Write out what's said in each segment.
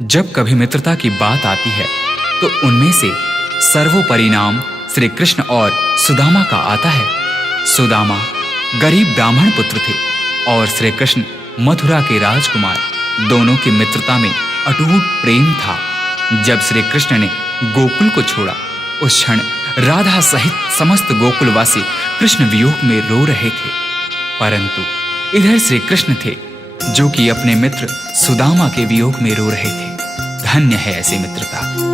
जब कभी मित्रता की बात आती है तो उनमें से सर्वोपरि नाम श्री कृष्ण और सुदामा का आता है। सुदामा गरीब ब्राह्मण पुत्र थे और श्री कृष्ण मथुरा के राजकुमार। दोनों की मित्रता में अटूट प्रेम था। जब श्री कृष्ण ने गोकुल को छोड़ा, उस क्षण राधा सहित समस्त गोकुलवासी कृष्ण वियोग में रो रहे थे। परंतु इधर श्री कृष्ण थे जो कि अपने मित्र सुदामा के वियोग में रो रहे थे। धन्य है ऐसी मित्रता।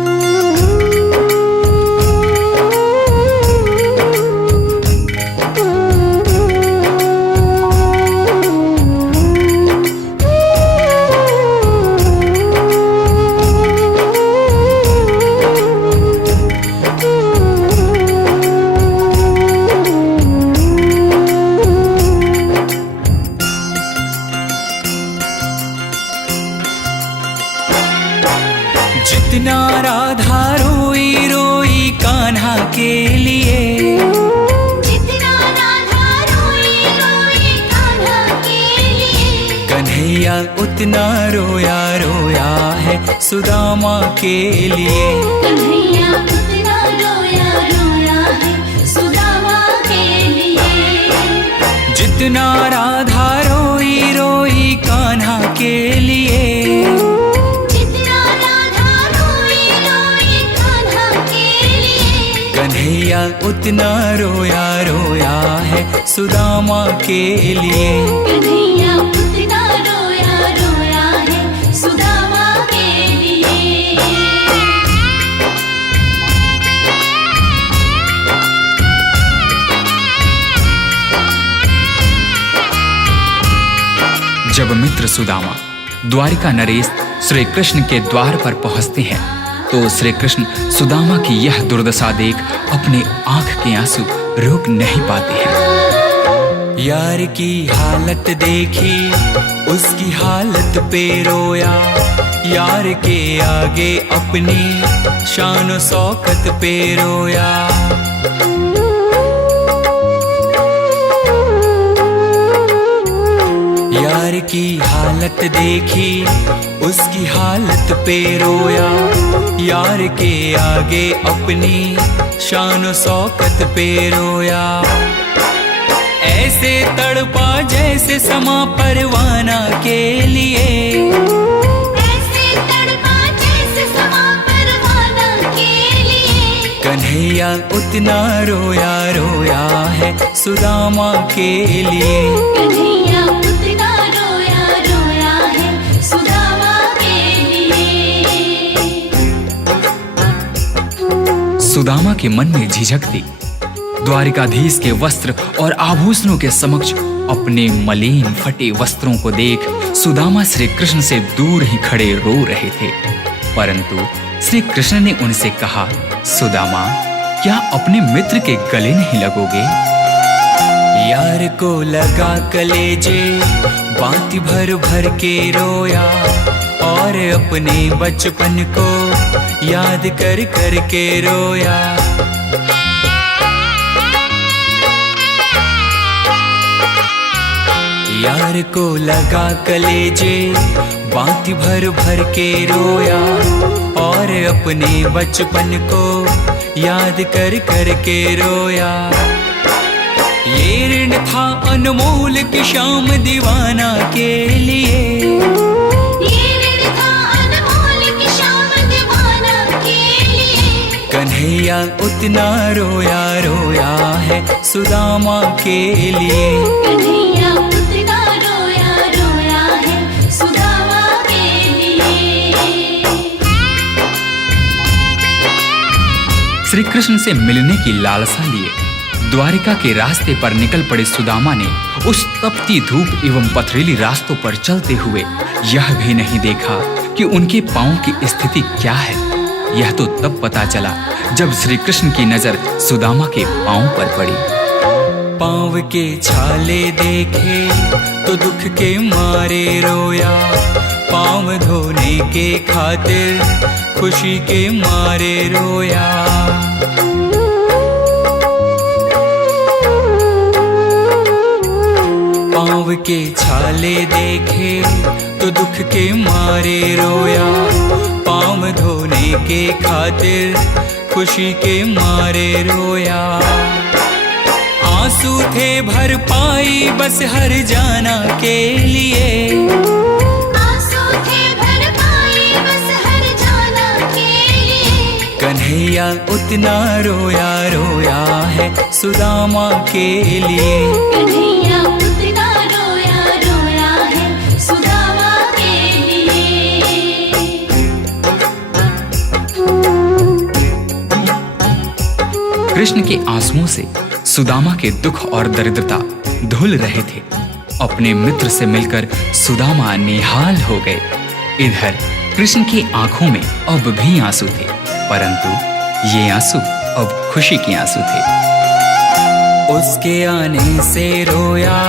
जितना राधा रोई रोई कान्हा के लिए, जितना राधा रोई रोई कान्हा के लिए, कन्हैया उतना रोया रोया है सुदामा के लिए। कन्हैया उतना रोया रोया है सुदामा के लिए। जितना राधा रोई रोई कान्हा के लिए, कन्हैया उतना रोया रोया है सुदामा के लिए। कन्हैया उतना रोया रोया है सुदामा के लिए। जब मित्र सुदामा द्वारिका नरेश श्री कृष्ण के द्वार पर पहुंचते हैं तो श्री कृष्ण सुदामा की यह दुर्दशा देख अपने आंख के आंसू रोक नहीं पाते हैं। यार की हालत देखी, उसकी हालत पे रोया। यार के आगे अपनी शान शौकत पे रोया। यार की हालत देखी, उसकी हालत पे रोया। यार के आगे अपनी शान शौकत पे रोया। ऐसे तड़पा जैसे समा परवाना के लिए, ऐसे तड़पा जैसे समा परवाना के लिए। कन्हैया उतना रोया रोया है सुदामा के लिए। कन्हैया उतना रोया रोया है सुदामा के लिए। सुदामा के मन में झिझक थी। द्वारिकाधीश के वस्त्र और आभूषणों के समक्ष अपने मलिन फटे वस्त्रों को देख सुदामा श्री कृष्ण से दूर ही खड़े रो रहे थे। परंतु श्री कृष्ण ने उनसे कहा, सुदामा, क्या अपने मित्र के गले नहीं लगोगे? यार को लगा कलेजे, बाती भर भर के रोया। और अपने बचपन को याद कर कर के रोया। यार को लगा कलेजे, बाती भर भर के रोया। और अपने बचपन को याद कर कर के रोया। ये ऋण था अनमोल कि शाम दीवाना के लिए। ये ऋण था अनमोल कि शाम दीवाना के लिए। कन्हैया उतना रोया रोया है सुदामा के लिए। कन्हैया उतना रोया रोया है सुदामा के लिए। श्री कृष्ण से मिलने की लालसा लिए द्वारिका के रास्ते पर निकल पड़े सुदामा ने उस तपती धूप एवं पथरीली रास्तों पर चलते हुए यह भी नहीं देखा कि उनके पांव की स्थिति क्या है। यह तो तब पता चला जब श्री कृष्ण की नजर सुदामा के पांव पर पड़ी। पांव के छाले देखे तो दुख के मारे रोया। पांव धोने के खातिर खुशी के मारे रोया। पांव के छाले देखे तो तो दुख के मारे रोया, पाँव धोने के खातिर खुशी के मारे रोया। आंसू थे भर पाई बस हर जाना के लिए, आंसू थे भर पाई बस हर जाना के लिए। कन्हैया उतना रोया रोया है सुदामा के लिए। कन्हैया उतना रोया रोया है सुदामा के लिए। कृष्ण के आंसुओं से सुदामा के दुख और दरिद्रता धुल रहे थे। अपने मित्र से मिलकर सुदामा निहाल हो गए। इधर कृष्ण की आंखों में अब भी आंसू थे, परंतु ये आंसू अब खुशी के आंसू थे। उसके आने से रोया,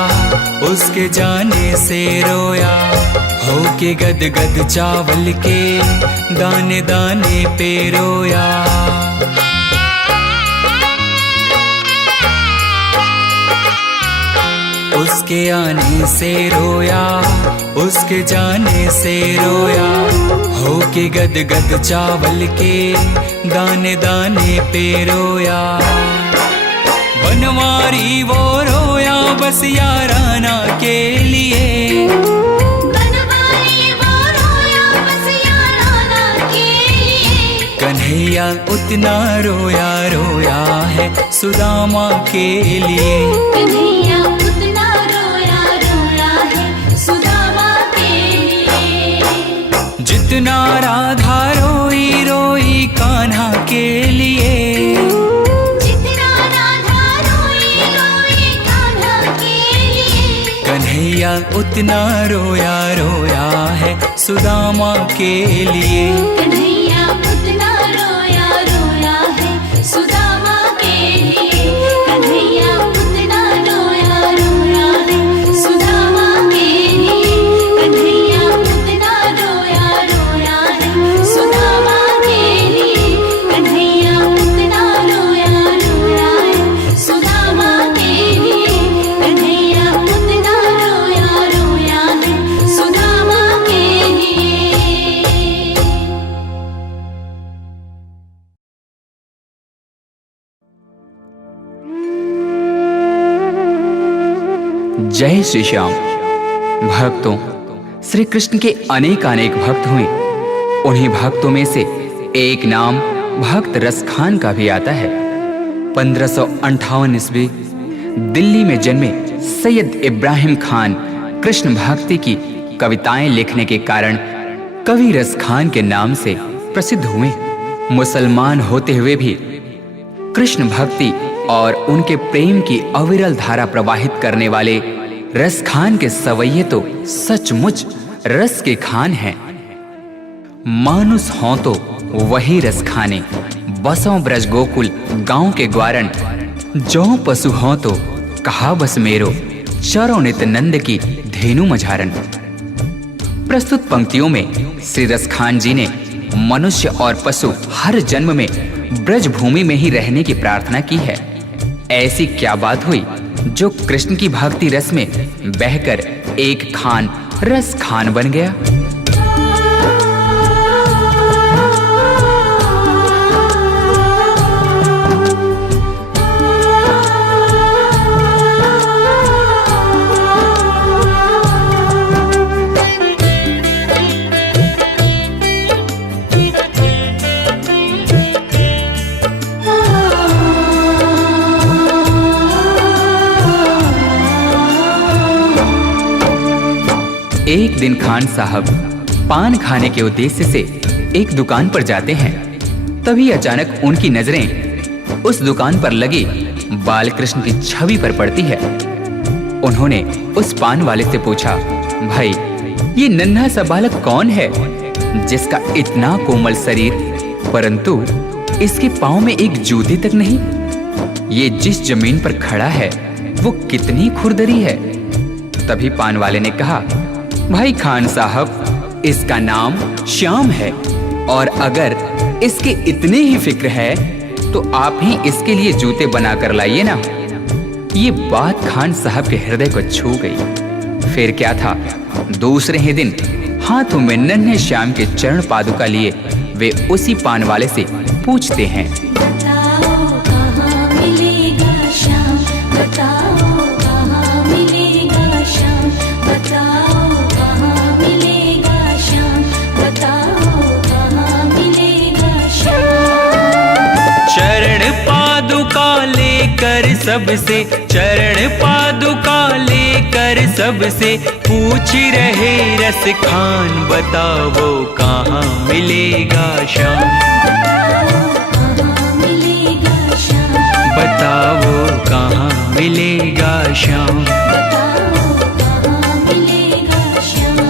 उसके जाने से रोया, होके गदगद चावल के दाने दाने पे रोया। उसके आने से रोया, उसके जाने से रोया, होके गदगद चावल के दाने दाने पे रोया। बनवारी वो रोया बस याराना के लिए, बनवारी वो रोया बस याराना के लिए। कन्हैया उतना रोया रोया है सुदामा के लिए। कन्हैया उतना रोया रोया है सुदामा के लिए। जितना राधा रोई रोई कान्हा के लिए, जितना राधा रोई रोई कान्हा के लिए। कन्हैया उतना रोया रोया है सुदामा के लिए। कन्हैया उतना रोया रोया है सुदामा के लिए। कन्हैया उतना रोया रोया है सुदामा के लिए। कन्हैया उतना रोया रोया है सुदामा के लिए। कन्हैया उतना रोया रोया है सुदामा के लिए। कन्हैया उतना रोया रोया है सुदामा के लिए। जय श्री श्याम। भक्तों, श्री कृष्ण के अनेक अनेक भक्त हुए। उन्हीं भक्तों में से एक नाम भक्त रसखान का भी आता है। 1558 ईस्वी दिल्ली में जन्मे सैयद इब्राहिम खान कृष्ण भक्ति की कविताएं लिखने के कारण कवि रसखान के नाम से प्रसिद्ध हुए। मुसलमान होते हुए भी कृष्ण भक्ति और उनके प्रेम की अविरल धारा प्रवाहित करने वाले रसखान के सवैये तो सचमुच रस के खान हैं। मानुस हों तो वही रस खाने, बसों ब्रज गोकुल गांव के ग्वारन। जौ पशु हों तो कहा बस मेरो, चरो नित नंद की धेनु मझारन। प्रस्तुत पंक्तियों में श्री रसखान जी ने मनुष्य और पशु हर जन्म में ब्रज भूमि में ही रहने की प्रार्थना की है। ऐसी क्या बात हुई जो कृष्ण की भक्ति रस में बहकर एक खान रस खान बन गया। एक दिन खान साहब पान खाने के उद्देश्य से एक दुकान पर जाते हैं। तभी अचानक उनकी नजरें उस दुकान पर लगी बाल कृष्ण की छवि पर पड़ती है। उन्होंने उस पान वाले से पूछा, भाई ये नन्हा सा बालक कौन है जिसका इतना कोमल शरीर परंतु इसके पांव में एक जूते तक नहीं? ये जिस जमीन पर खड़ा है वो कितनी खुरदरी है। तभी पान वाले ने कहा, भाई खान साहब इसका नाम श्याम है और अगर इसके इतने ही फिक्र है तो आप ही इसके लिए जूते बना कर लाइए ना। ये बात खान साहब के हृदय को छू गई। फिर क्या था, दूसरे ही दिन हाथों में नन्हे श्याम के चरण पादुका लिए वे उसी पान वाले से पूछते हैं, बताओ कहाँ मिलेगा श्याम, बताओ कहाँ मिलेगा श्याम, बताओ कहाँ मिलेगा श्याम, बताओ कहाँ मिलेगा श्याम। चरण पादुका लेकर सबसे, चरण पादुका लेकर सबसे पूछ रहे रस खान, बताओ कहाँ मिलेगा श्याम, कहाँ मिलेगा श्याम, बताओ कहाँ मिलेगा श्याम। बताओ कहाँ मिलेगा श्याम।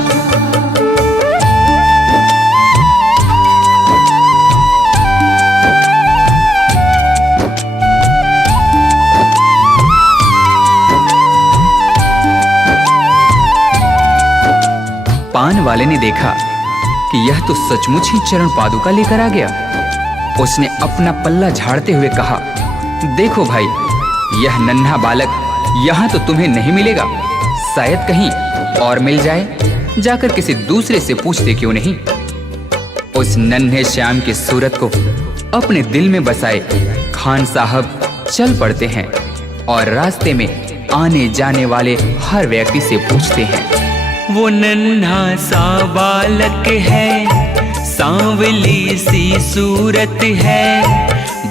पान वाले ने देखा कि यह तो सचमुच ही चरण पादुका लेकर आ गया। उसने अपना पल्ला झाड़ते हुए कहा, देखो भाई, यह नन्हा बालक यहाँ तो तुम्हें नहीं मिलेगा, शायद कहीं और मिल जाए, जाकर किसी दूसरे से पूछते क्यों नहीं। उस नन्हे श्याम की सूरत को अपने दिल में बसाए खान साहब चल पड़ते हैं और रास्ते में आने जाने वाले हर व्यक्ति से पूछते हैं, वो नन्हा सा बालक है, सांवली सी सूरत है,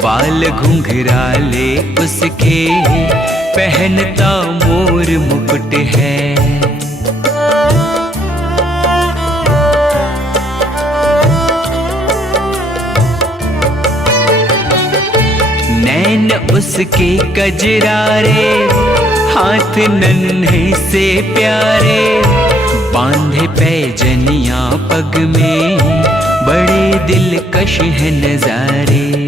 बाल घुंघराले उसके, पहनता मोर मुकुट है। नैन उसके कजरारे, हाथ नन्हे से प्यारे, बांधे पैजनिया पग में, बड़े दिलकश है नजारे।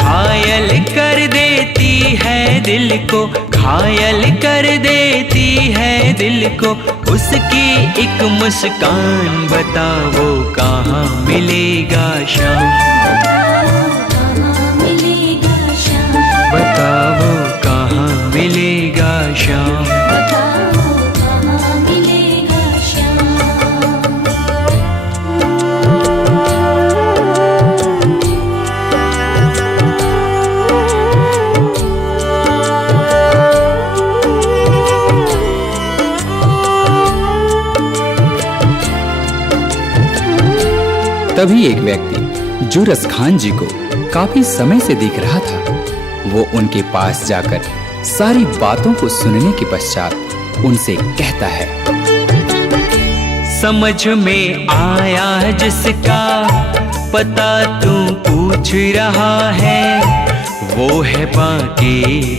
घायल कर देती है दिल को, घायल कर देती है दिल को, उसकी एक मुस्कान, बताओ कहाँ मिलेगा श्याम, कहाँ मिलेगा श्याम, बताओ कहाँ मिलेगा श्याम। बताओ कहाँ मिलेगा श्याम। तभी एक व्यक्ति जो रसखान जी को काफी समय से देख रहा था, वो उनके पास जाकर सारी बातों को सुनने के पश्चात उनसे कहता है, समझ में आया जिसका पता तू पूछ रहा है, वो है बांके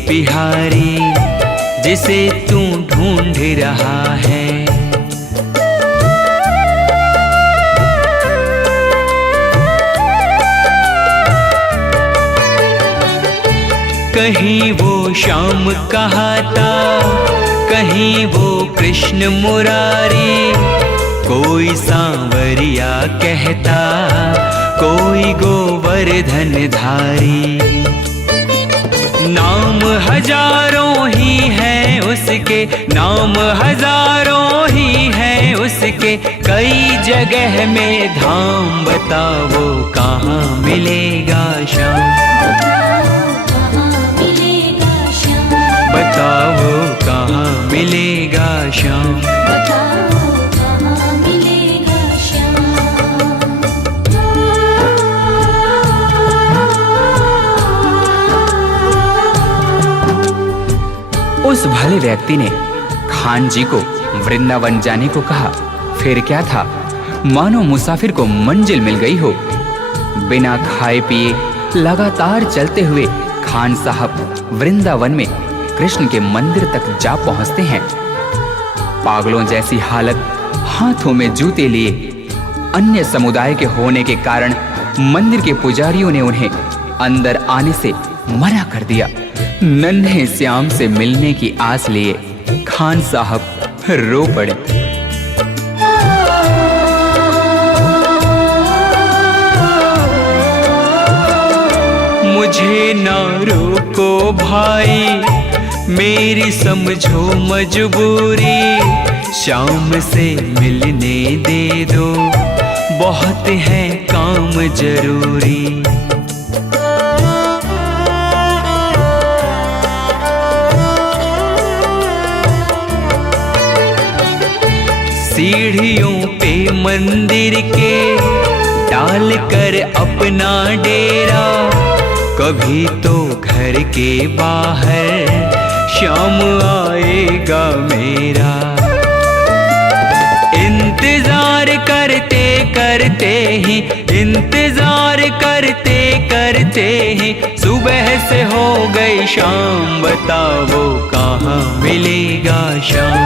बिहारी जिसे तू ढूंढ रहा है। कहीं वो श्याम कहाता, कहीं वो कृष्ण मुरारी, कोई सांवरिया कहता, कोई गोवर्धन धारी। नाम हजारों ही हैं उसके, नाम हजारों ही हैं उसके, कई जगह में धाम, बताओ कहाँ मिलेगा श्याम, बताओ कहाँ मिलेगा श्याम। बताओ कहाँ मिलेगा श्याम। उस भले व्यक्ति ने खान जी को वृंदावन जाने को कहा। फिर क्या था, मानो मुसाफिर को मंजिल मिल गई हो। बिना खाए पिए लगातार चलते हुए खान साहब वृंदावन में कृष्ण के मंदिर तक जा पहुंचते हैं। पागलों जैसी हालत, हाथों में जूते लिए, अन्य समुदाय के होने के कारण मंदिर के पुजारियों ने उन्हें अंदर आने से मना कर दिया। नन्हे श्याम से मिलने की आस लिए खान साहब रो पड़े। मुझे ना रोको भाई, मेरी समझो मजबूरी, शाम से मिलने दे दो, बहुत है काम जरूरी। सीढ़ियों पे मंदिर के डाल कर अपना डेरा, कभी तो घर के बाहर शाम आएगा मेरा। इंतजार करते करते ही, इंतजार करते करते ही सुबह से हो गई शाम, बताओ कहाँ मिलेगा शाम,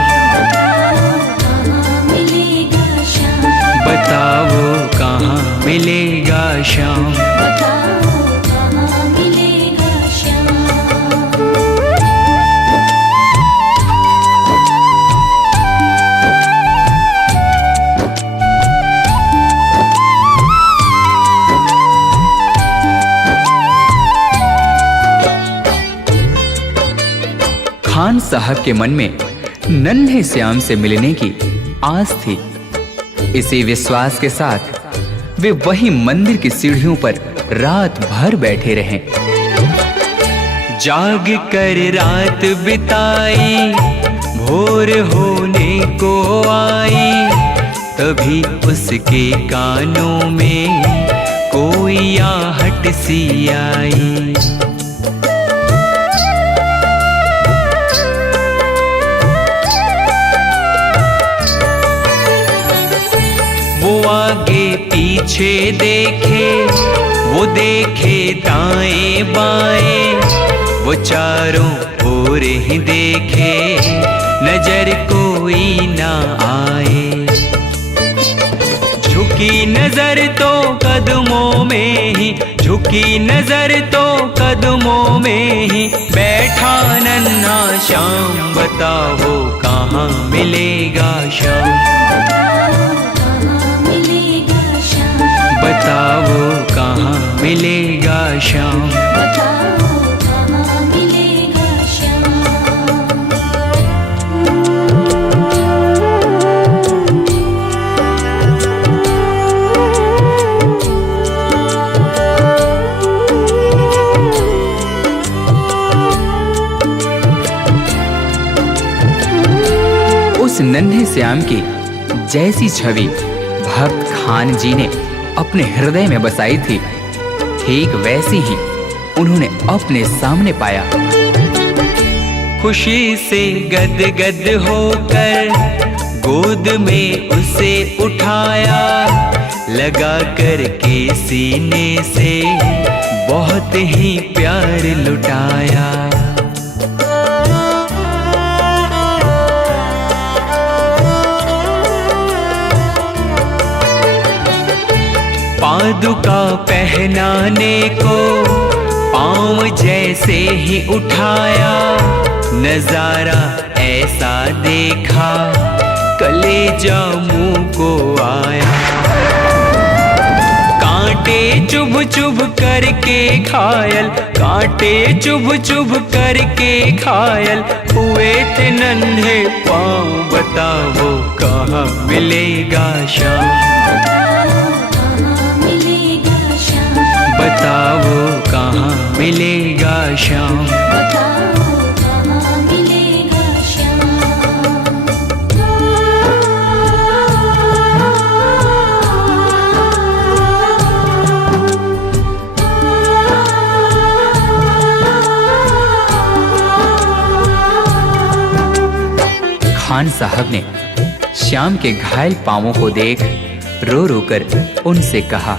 बताओ कहाँ मिलेगा शाम। खान साहब के मन में नन्हे श्याम से मिलने की आस थी। इसी विश्वास के साथ वे वही मंदिर की सीढ़ियों पर रात भर बैठे रहे। जाग कर रात बिताई, भोर होने को आई, तभी उसके कानों में कोई आहट सी आई। वो आगे पीछे देखे, वो देखे दाएं बाएं, वो चारों ओर ही देखे, नजर कोई ना आए। झुकी नजर तो कदमों में ही, झुकी नजर तो कदमों में ही बैठा नन्हा श्याम, बताओ कहाँ मिलेगा शाम, बताओ कहाँ मिलेगा शाम। उस नन्हे श्याम की जैसी छवि भक्त खान जी ने अपने हृदय में बसाई थी, ठीक वैसी ही उन्होंने अपने सामने पाया। खुशी से गदगद होकर गोद में उसे उठाया, लगा कर के सीने से बहुत ही प्यार लुटाया। पादुका पहनाने को पाँव जैसे ही उठाया, नजारा ऐसा देखा कलेजा मुंह को आया। कांटे चुभ चुभ करके घायल, कांटे चुभ चुभ करके घायल हुए थे नन्हे पाँव, बताओ कहाँ मिलेगा शाम, बताओ कहाँ मिलेगा शाम। खान साहब ने श्याम के घायल पांवों को देख रो रो कर उनसे कहा,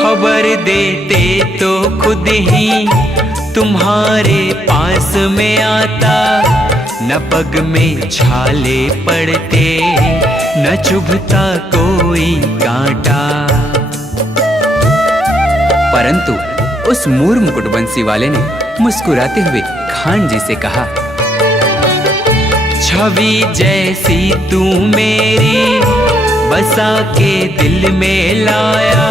खबर देते तो खुद ही तुम्हारे पास में आता, न पग में छाले पड़ते, न चुभता कोई कांटा। परंतु उस मूर मुकुटबंसी वाले ने मुस्कुराते हुए खान जी से कहा, छवि जैसी तू मेरी बसा के दिल में लाया,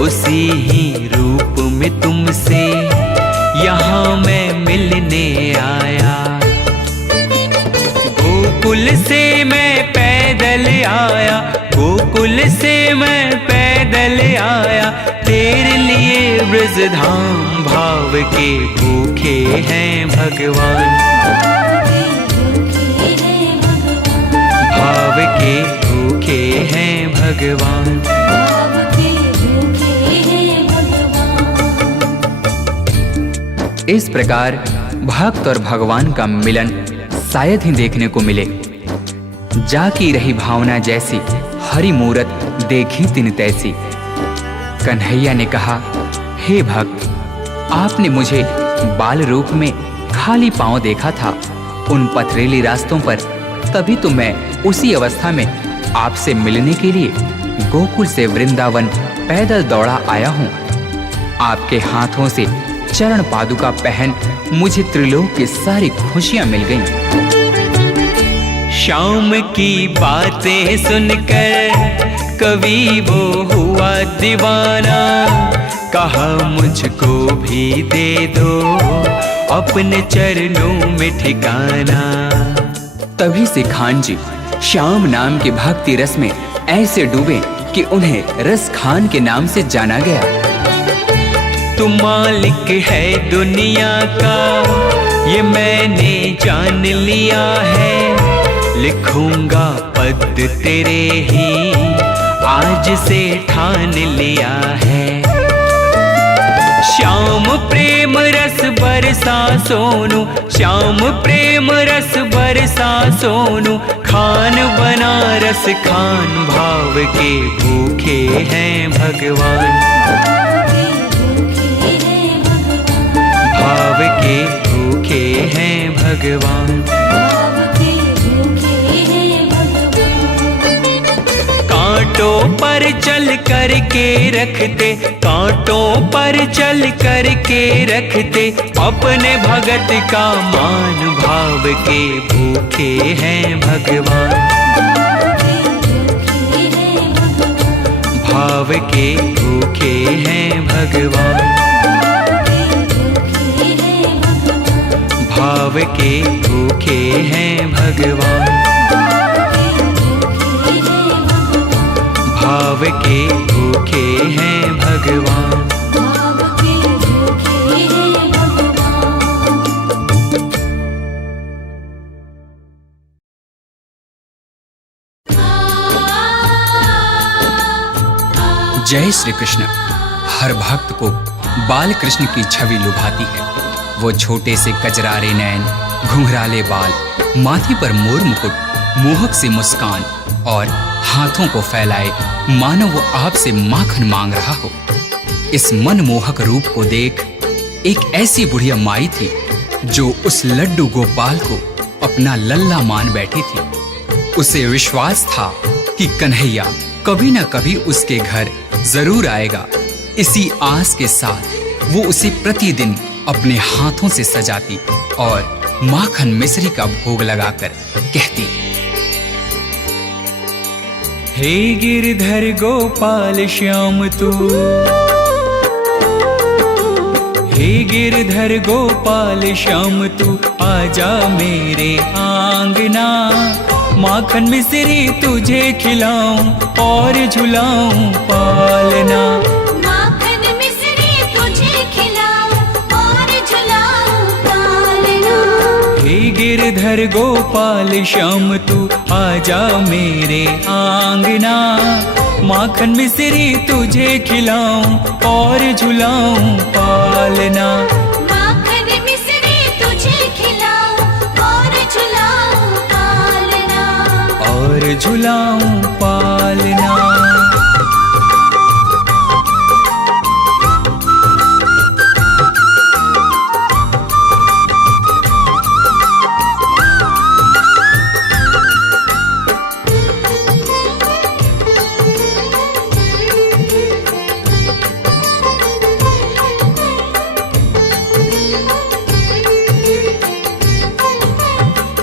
उसी ही रूप में तुमसे यहाँ मैं मिलने आया। गोकुल से मैं पैदल आया, गोकुल से मैं पैदल आया, तेरे लिए ब्रजधाम भाव के भूखे हैं भगवान, भाव के भूखे हैं भगवान। इस प्रकार भक्त और भगवान का मिलन शायद ही देखने को मिले। जाकी रही भावना जैसी, हरि मूरत देखी तिन तैसी। कन्हैया ने कहा, हे भक्त, आपने मुझे बाल रूप में खाली पांव देखा था उन पथरीली रास्तों पर, तभी तो मैं उसी अवस्था में आपसे मिलने के लिए गोकुल से वृंदावन पैदल दौड़ा आया हूँ। आपके हाथों से चरण पादुका पहन मुझे त्रिलोक की सारी खुशियां मिल गईं। शाम की बातें सुनकर कवि वो हुआ दीवाना, कहा मुझको भी दे दो अपने चरणों में ठिकाना। तभी से खान जी श्याम नाम के भक्ति रस में ऐसे डूबे कि उन्हें रस खान के नाम से जाना गया। तू मालिक है दुनिया का ये मैंने जान लिया है, लिखूंगा पद तेरे ही आज से ठान लिया है। श्याम प्रेम रस बरसा सोनू, श्याम प्रेम रस बरसा सोनू, खान बनारस खान भाव के भूखे हैं भगवान, भाव के भूखे हैं भगवान। कांटों पर चल कर के रखते, कांटों पर चल कर के रखते, अपने भगत का मान भाव के भूखे हैं भगवान, भाव के भूखे हैं भगवान, भाव के भूखे हैं भगवान, भाव के भूखे हैं भगवान। जय श्री कृष्ण। हर भक्त को बाल कृष्ण की छवि लुभाती है। वो छोटे से कजरारे नैन, घुंघराले बाल, माथे पर मोर मुकुट, मोहक सी मुस्कान और हाथों को फैलाए मानो वो आपसे माखन मांग रहा हो। इस मनमोहक रूप को देख एक ऐसी बुढ़िया माई थी जो उस लड्डू गोपाल को अपना लल्ला मान बैठी थी। उसे विश्वास था कि कन्हैया कभी न कभी उसके घर जरूर आएगा। इसी आस के साथ वो उसे प्रतिदिन अपने हाथों से सजाती और माखन मिश्री का भोग लगाकर कहती, हे गिरधर गोपाल श्याम तू, हे गिरधर गोपाल श्याम तू, आजा मेरे आंगना, माखन मिश्री तुझे खिलाऊं और झुलाऊं पालना, माखन मिश्री तुझे खिलाऊं और झुलाऊं पालना। हे गिरधर गोपाल श्याम तू, आजा मेरे आंगना, माखन मिश्री तुझे खिलाऊं और झुलाऊं पालना, माखन मिश्री तुझे खिलाऊं और झुलाऊं पालना, और झुलाऊं पालना।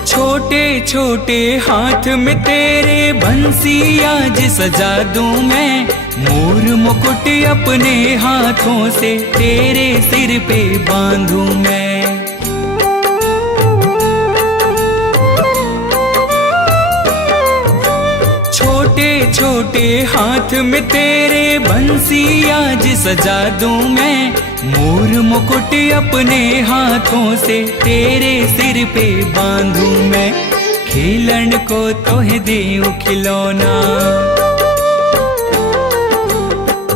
छोटे छोटे हाथ में तेरे बंसी आज सजा दूं मैं, मोर मुकुट अपने हाथों से तेरे सिर पे बांधूं मैं। छोटे छोटे हाथ में तेरे बंसी आज सजा दूं मैं। मोर मुकुट अपने हाथों से तेरे सिर पे बांधूं मैं। खेलन को तोहे देऊं खिलौना,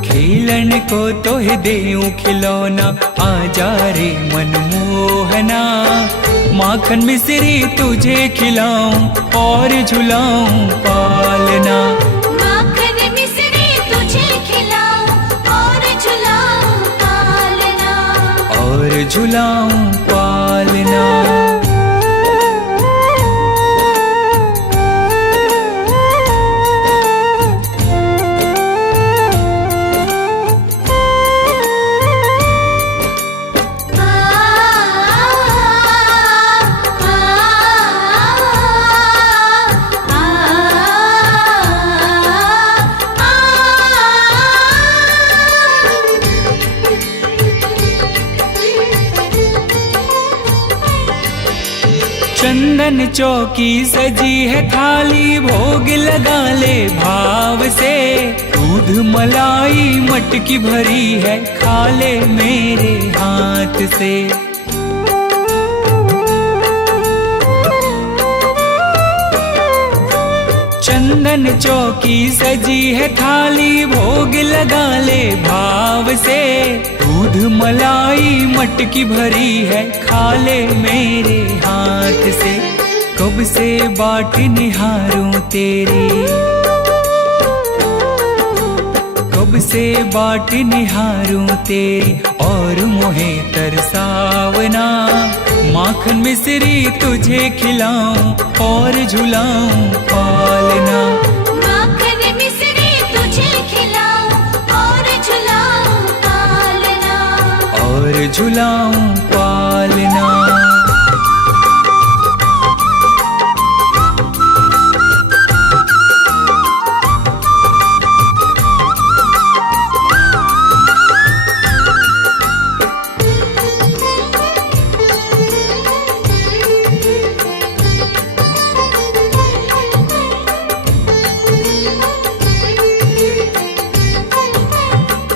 खेलन को तोहे देऊं खिलौना। आजा रे मनमोहना, माखन मिश्री तुझे खिलाऊं और झुलाऊं पालना। माखन मिश्री तुझे खिलाऊं और झुलाऊं पालना, और झुलाऊं पालना। चंदन चौकी सजी है थाली, भोग लगा ले भाव से। दूध मलाई मटकी भरी है, खा ले मेरे हाथ से। चंदन चौकी सजी है थाली, भोग लगा ले भाव से। दूध मलाई मटकी भरी है, खा ले मेरे हाथ से। कब से बाट निहारूं तेरी, कब से बाट निहारूं तेरी और मोहे तरसावना। माखन मिश्री तुझे खिलाऊं और झुलाऊं पालना। माखन मिश्री तुझे खिलाऊं और झुलाऊं पालना, और झुलाऊं पालना।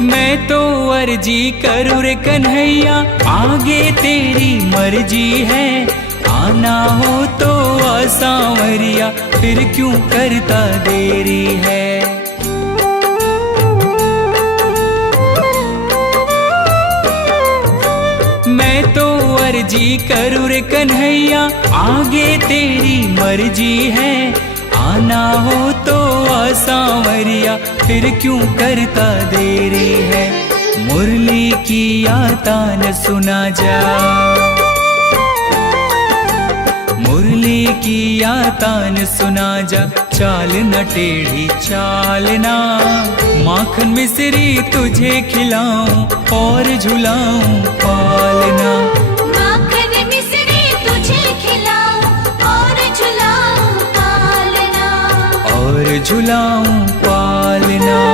मैं तो अर्जी करूं रे कन्हैया, आगे तेरी मर्जी है। आना हो तो आ सांवरिया, फिर क्यों करता देरी है। मैं तो अर्जी करूं रे कन्हैया, आगे तेरी मर्जी है। आना हो तो आ सांवरिया, फिर क्यों करता देरी है। मुरली की तान सुना जा, मुरली की तान सुना जा। चाल न टेढ़ी चालना, माखन मिश्री तुझे खिलाऊं और झुलाऊं पालना। माखन मिश्री तुझे खिलाऊं और झुलाऊं पालना, और झुलाऊं पालना।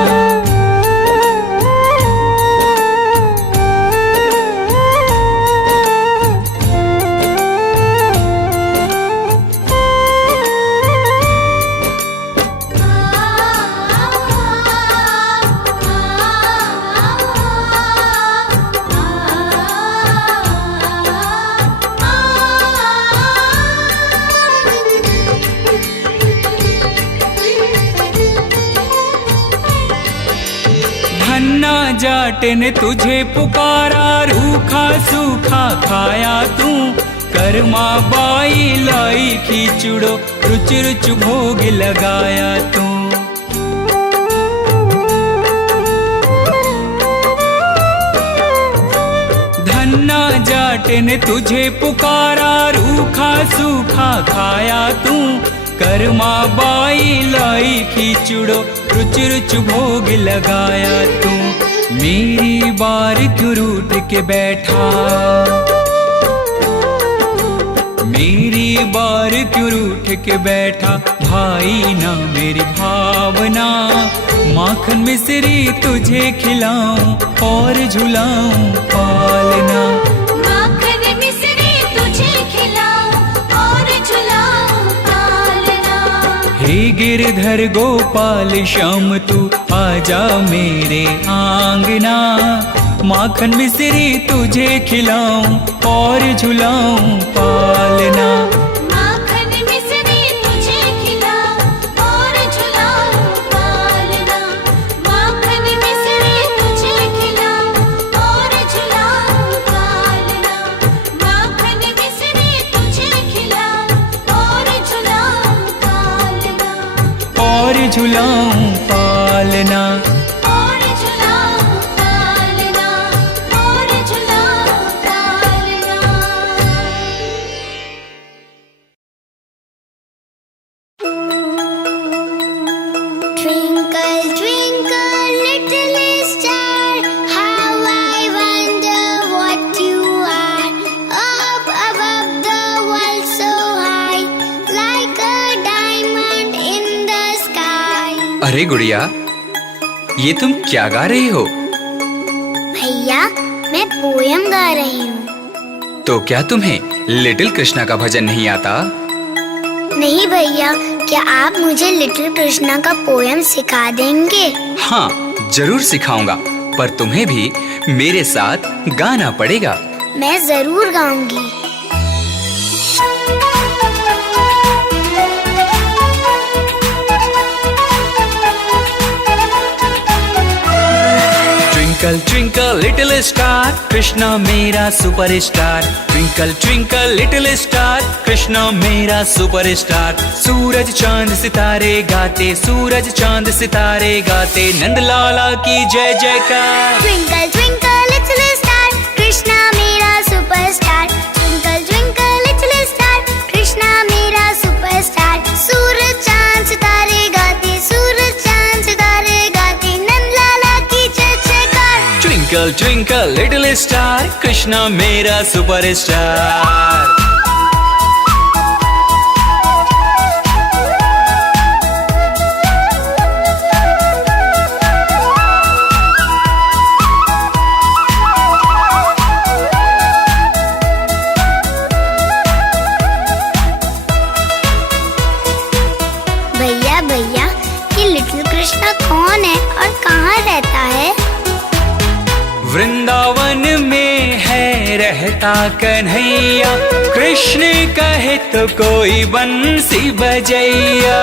धन्ना जाट ने तुझे पुकारा, रूखा सूखा खाया तू। कर्मा बाई लाई खिचड़ो, रुच रुच भोग लगाया तू। धन्ना जाट ने तुझे पुकारा, रूखा सूखा खाया तू। कर्मा बाई लाई खिचड़ो, रुच रुच भोग लगाया तू। मेरी बार क्यों रूठ के बैठा, मेरी बार क्यों रूठ के बैठा। भाई ना मेरी भावना, माखन मिश्री तुझे खिलाऊं और झुलाऊं पालना। माखन मिश्री तुझे खिलाऊं और झुलाऊं पालना। हे गिरधर गोपाल श्याम तू आजा मेरे आंगना। माखन मिश्री तुझे खिलाऊं और झुलाऊं पालना। माखन मिश्री तुझे खिलाऊं और झुलाऊं पालना। माखन मिश्री तुझे खिलाऊं और झुलाऊं पालना। माखन मिश्री तुझे खिलाऊं और झुलाऊं पालना। और झुलाऊं पालना। और झुलाऊं पालना। और झुलाऊं पालना। Twinkle, twinkle, little star, how I wonder what you are. Up above the world so high, like a diamond in the sky. अरे गुड़िया, ये तुम क्या गा रही हो? भैया, मैं पोयम गा रही हूँ। तो क्या तुम्हें लिटिल कृष्णा का भजन नहीं आता? नहीं भैया, क्या आप मुझे लिटिल कृष्णा का पोयम सिखा देंगे? हाँ, जरूर सिखाऊंगा, पर तुम्हें भी मेरे साथ गाना पड़ेगा। मैं जरूर गाऊंगी। Twinkle twinkle little star Krishna मेरा superstar. Twinkle twinkle little star Krishna मेरा सुपरस्टार। सूरज चांद सितारे गाते, सूरज चांद सितारे गाते, नंदलाला की जय जयकार। Twinkle twinkle little star Krishna मेरा superstar. Twinkle twinkle little star Krishna मेरा सुपरस्टार। सूरज चांद सितारे गाते, सूरज चांद सितारे गाते, नंदलाला की जय जयकार। Twinkle twinkle little star Krishna मेरा सुपरस्टार। भैया भैया, ये लिटिल कृष्णा कौन है और कहाँ रहता है? वृंदावन में है रहता कन्हैया, कृष्ण कहे तो कोई बंसी बजैया।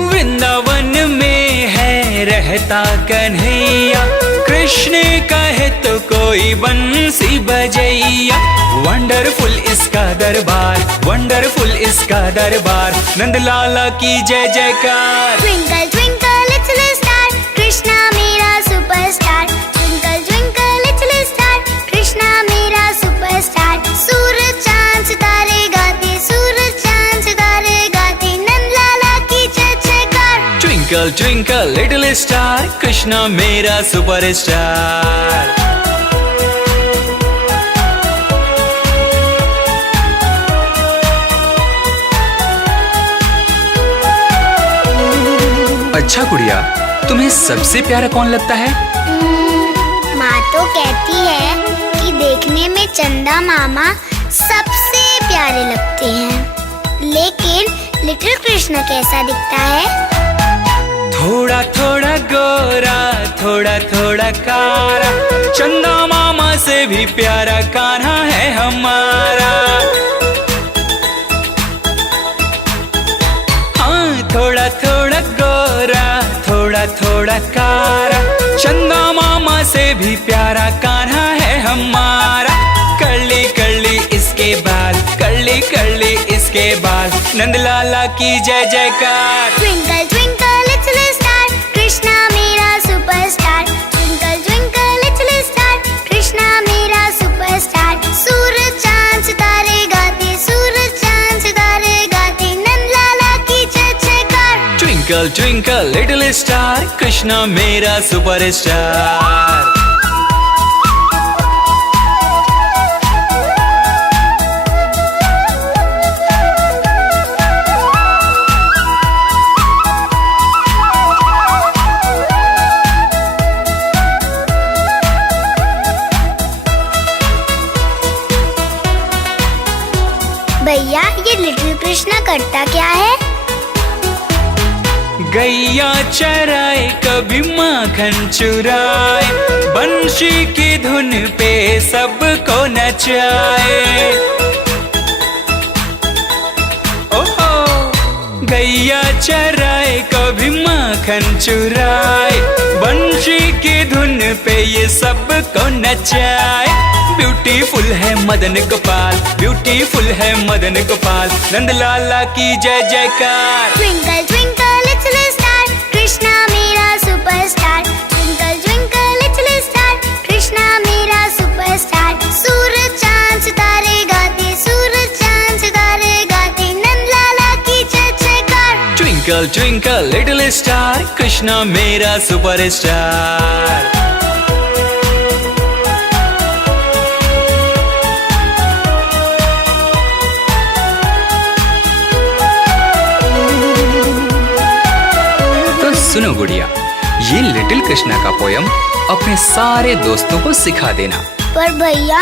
वृंदावन में है रहता कन्हैया, कृष्ण कहे तो कोई बंसी बजैया। वंडरफुल इसका दरबार, वंडरफुल इसका दरबार, नंदलाला की जय जयकार। Twinkle twinkle little star Krishna मेरा superstar. Twinkle twinkle little star Krishna मेरा सुपरस्टार। सूरज चांद सितारे गाते, सूरज चांद सितारे गाते, नंदलाला की जय जयकार। Twinkle twinkle little star Krishna मेरा सुपरस्टार। अच्छा गुड़िया, तुम्हें सबसे प्यारा कौन लगता है? माँ तो कहती है कि देखने में चंदा मामा सबसे प्यारे लगते हैं, लेकिन लिटिल कृष्णा कैसा दिखता है? थोड़ा थोड़ा गोरा, थोड़ा थोड़ा कारा, चंदा मामा से भी प्यारा कान्हा है हमारा। हाँ, थोड़ा थोड़ा गोरा, थोड़ा थोड़ा कारा, चंदा मामा से भी प्यारा कान्हा है हमारा। कर्ली कर्ली इसके बाल, कर्ली कर्ली इसके बाल, नंदलाला की जय जयकार। Twinkle twinkle little star Krishna मेरा superstar. Twinkle twinkle little star Krishna मेरा सुपरस्टार। सूरज चांद सितारे गाते, सूरज चांद सितारे गाते, नंदलाला की जय जयकार। Twinkle twinkle little star Krishna मेरा सुपरस्टार। भैया ये लिटिल कृष्णा करता क्या है? गैया चराए कभी माखन चुराए, बंशी की धुन पे सबको नचाए। ओहो गैया चराए कभी माखन चुराए, बंशी की धुन पे ये सबको नचाए। ब्यूटीफुल है मदन गोपाल, ब्यूटीफुल है मदन गोपाल, नंदलाला की जय जयकार। Twinkle twinkle little star, Krishna मेरा superstar. Twinkle twinkle little star, Krishna मेरा सुपरस्टार। सूरज चांद सितारे गाते, सूरज चांद सितारे गाते, नंदलाला की जय जयकार। Twinkle twinkle little star, Krishna मेरा सुपरस्टार। सुनो गुड़िया, ये लिटिल कृष्णा का पोयम अपने सारे दोस्तों को सिखा देना। पर भैया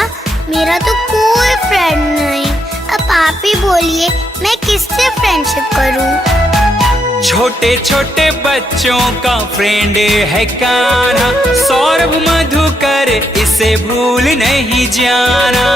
मेरा तो कोई फ्रेंड नहीं, अब आप ही बोलिए मैं किससे फ्रेंडशिप करूं? छोटे छोटे बच्चों का फ्रेंड है कान्हा, सौरभ मधुकर इसे भूल नहीं जाना।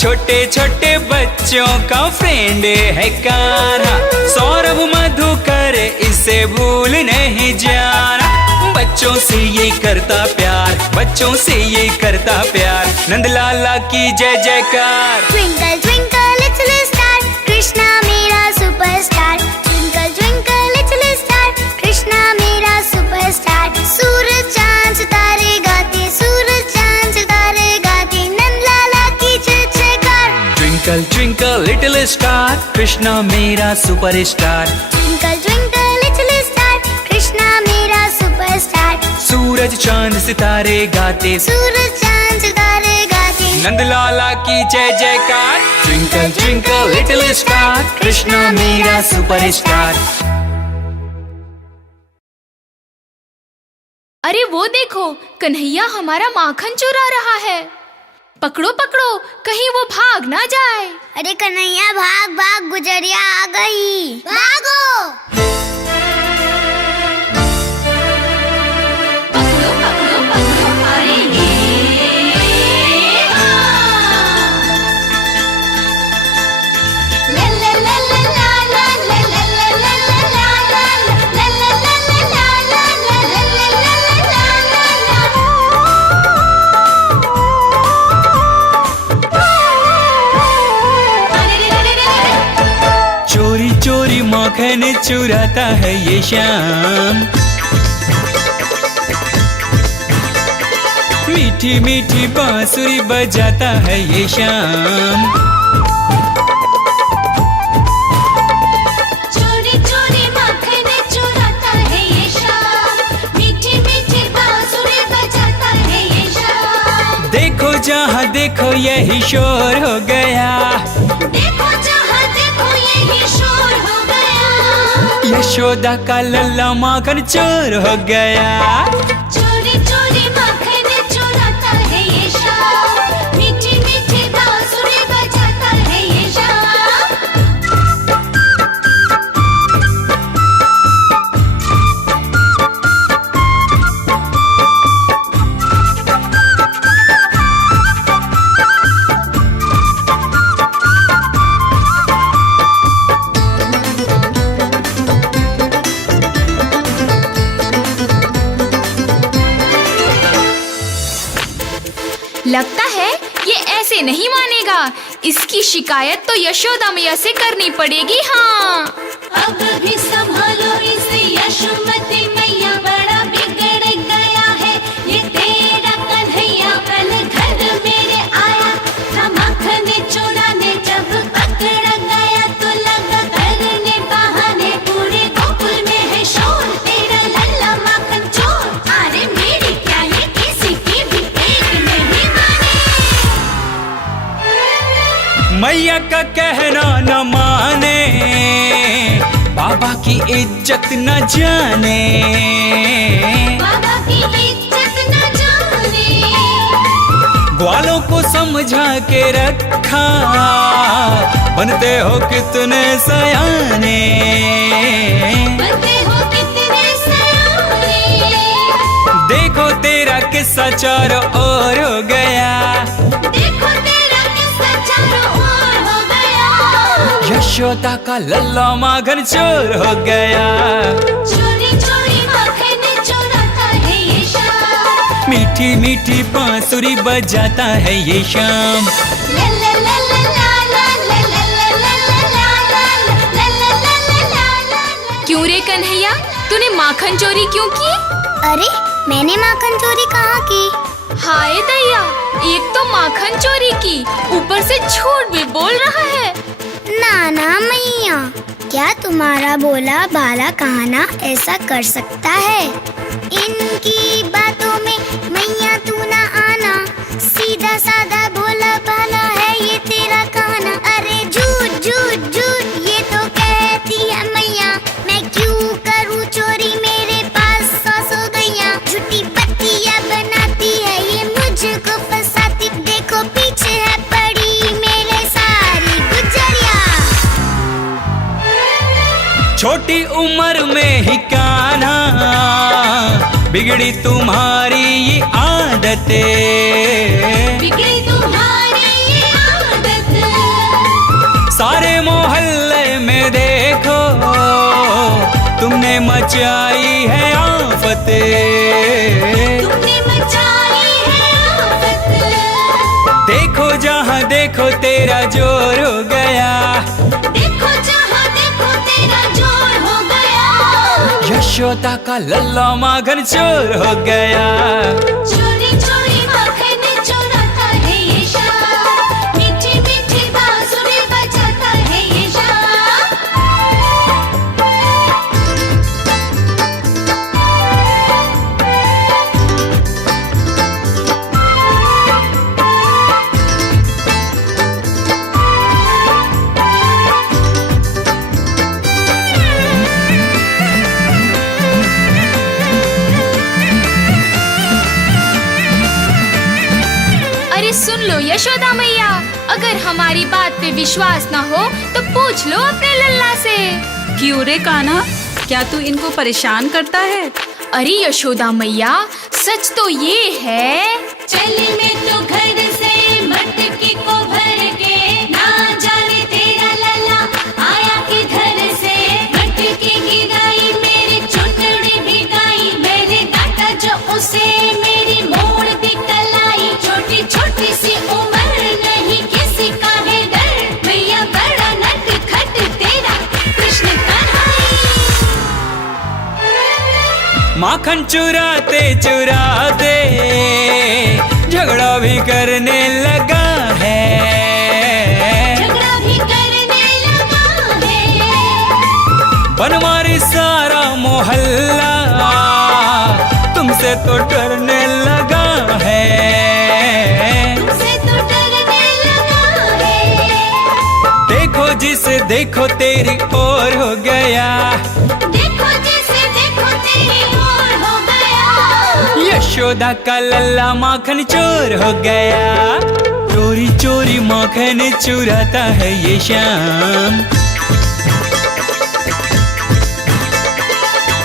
छोटे छोटे बच्चों का फ्रेंड है कान्हा, सौरभ मधुकर इसे भूल नहीं जाना। बच्चों से ये करता प्यार, बच्चों से ये करता प्यार, नंदलाला की जय जयकार। Twinkle twinkle little star, Krishna मेरा superstar. Twinkle twinkle little star, Krishna मेरा सुपरस्टार। सूरज चांद सितारे गाते, सूरज चांद सितारे गाते, नंदलाला की जय जयकार। Twinkle twinkle little star, Krishna मेरा superstar. Twinkle twinkle little star, Krishna मेरा सुपरस्टार। सूरज चांद सितारे गाते, सूरज चांद सितारे गाते, नंदलाला की जय जयकार। Twinkle twinkle little star, Krishna मेरा सुपरस्टार। अरे वो देखो, कन्हैया हमारा माखन चुरा रहा है। पकड़ो पकड़ो, कहीं वो भाग ना जाए। अरे कन्हैया भाग भाग, गुजरिया आ गई, भागो। पकड़ो पकड़ो पकड़ो, अरे ये ला ला ला ला ला ला ला ला ला ला ला ला चोरी चोरी माखन चुराता है ये श्याम, मीठी मीठी बांसुरी बजाता है ये श्याम। चोरी चोरी माखन चुराता है ये श्याम, मीठी मीठी बांसुरी बजाता है ये श्याम। देखो जहाँ देखो यही शोर हो गया, देखो जहाँ देखो यही शोर हो गया। यशोदा का लल्ला माखन चोर हो गया। चोरी चोरी माखन चुराता है ये श्याम, मीठी मीठी बांसुरी बजाता है ये श्याम। लगता है ये ऐसे नहीं मानेगा, इसकी शिकायत तो यशोदा मैया से करनी पड़ेगी। हाँ, अब भी संभालो इसे यशोमती मैया, बड़ा बिगड़ गया है ये तेरा कन्हैया। कल घर मेरे आया था माखन चुराने, जब पकड़ा गया तो लगा करने बहाने। पूरे गोकुल में है शोर, तेरा लल्ला माखन चोर। अरे मेरी क्या ये किसी की भी एक नहीं माने। मैया का कहना न माने, बाबा की इज्जत न जाने, बाबा की इज्जत न जाने। ग्वालों को समझा के रखा, बनते हो कितने सयाने, बनते हो कितने सयाने। देखो तेरा किस्सा चारों ओर हो गया, देखो तेरा किस्सा चारों ओर हो गया। यशोदा का लल्ला माखन चोर हो गया। चोरी चोरी माखन चुराता है ये शाम, मीठी मीठी बांसुरी बजाता है ये शाम। ला ला ला ला ला ला ला ला ला ला ला ला ला ला ला ला। क्यों रे कन्हैया, तूने माखन चोरी क्यों की? अरे मैंने माखन चोरी कहाँ की? हाय दैया, एक तो माखन चोरी की, ऊपर से झूठ भी बोल रहा है। ना ना मैया, क्या तुम्हारा बोला भाला कहाना ऐसा कर सकता है? इनकी बातों में मैया तू ना आना, सीधा साधा भोला भाला है ये तेरा कहना। अरे झूठ झूठ झूठ ये तो कहती है मैया, मैं क्यों करूँ चोरी, मेरे पास 100 गैया। झूठी पत्तियाँ बनाती है ये मुझको फंसाती, देखो पीछे है पड़ी मेरे सारी गुजरिया। छोटी उम्र में ही कान्हा, बिगड़ी तुम्हारी ये आदतें, बिगड़ी तुम्हारी ये आदत। सारे मोहल्ले में देखो तुमने मचाई है आफतें, तुमने मचाई है आफत। देखो जहाँ देखो तेरा जोर हो गया, देखो जहाँ देखो तेरा जोर हो गया। यशोदा का लल्ला माखन चोर हो गया। चोरी चोरी माखन चुराता है ये शाम, मीठी मीठी बांसुरी बजाता है ये शाम। अरे सुन लो यशोदा मैया, अगर हमारी बात पे विश्वास ना हो तो पूछ लो अपने लल्ला से। क्यों रे कान्हा, क्या तू इनको परेशान करता है? अरे यशोदा मैया, सच तो ये है, चली मैं तो घर से मटकी को भर के, ना जाने तेरा लल्ला आया किधर से। मटकी गिराई मेरी चुनरी भिगाई, मैंने डांटा जो उसे मेरी मोड़ दी कलाई। छोटी छोटी सी उम्र नहीं किसी का है डर, मैया बड़ा नटखट तेरा कृष्ण कन्हैया। माखन चुराते चुराते झगड़ा भी करने लगा है, झगड़ा भी करने लगा है। बनवारी सारा मोहल्ला तुमसे तो डरने लगा है, तुमसे तो डरने लगा है। देखो जिसे देखो तेरी ओर हो गया, देखो जिसे देखो तेरी ओर हो गया। यशोदा का लल्ला माखन चोर हो गया। चोरी चोरी माखन चुराता है ये शाम,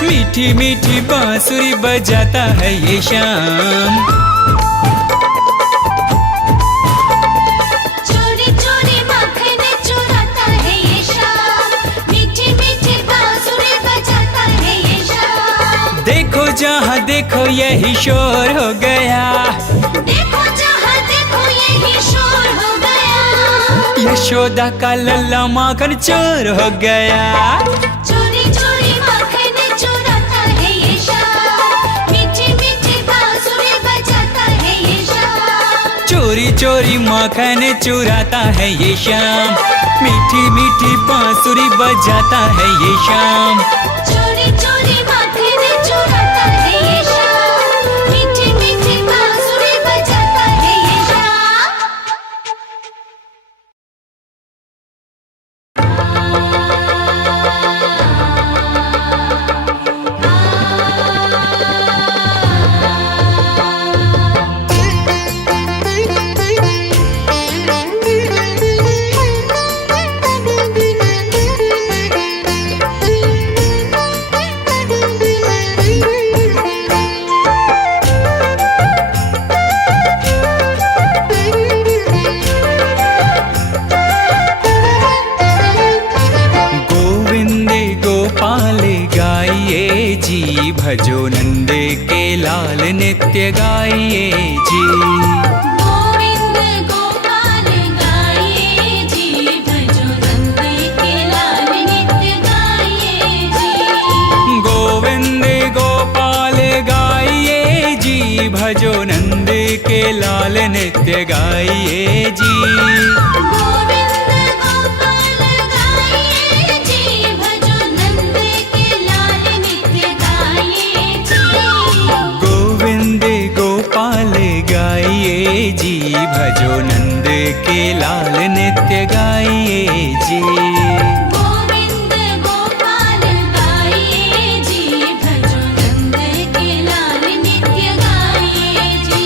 मीठी मीठी बांसुरी बजाता है ये शाम। चोरी चोरी माखन चुराता है ये शाम, मीठी मीठी बांसुरी बजाता है ये शाम। देखो जहाँ देखो यही शोर हो गया, देखो जहाँ देखो यही शोर हो गया। यशोदा का लल्ला माखन चोर हो गया। चोरी चोरी माखन चुराता है ये शाम, मीठी मीठी बांसुरी बजाता है ये शाम। चोरी चोरी माखन चुराता है ये शाम, मीठी मीठी बांसुरी बजाता है ये शाम। चोरी चोरी माखन चुराता है ये शाम, मीठी मीठी बांसुरी बजाता है ये शाम। नित्य गाइए जी। गोविंद गोपाल गाइए जी, भजो नंद के लाल नित्य गाइए जी। गोविंद गोपाल गाइए जी, भजो नंद के लाल नित्य गाइए जी। गोविंद गोपाल गाइए जी, भजो नंद के लाल नित्य गाइए जी। गोविंद गोपाल गाइए जी, भजो नंद के लाल नित्य गाइए जी। गोविंद गोपाल गाइए जी, भजो नंद के लाल नित्य गाइए जी।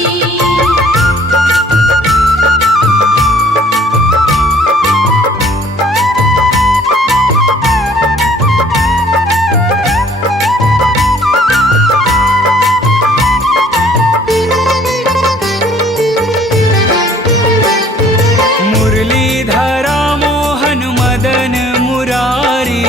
मुरलीधरा मोहन मदन मुरारी,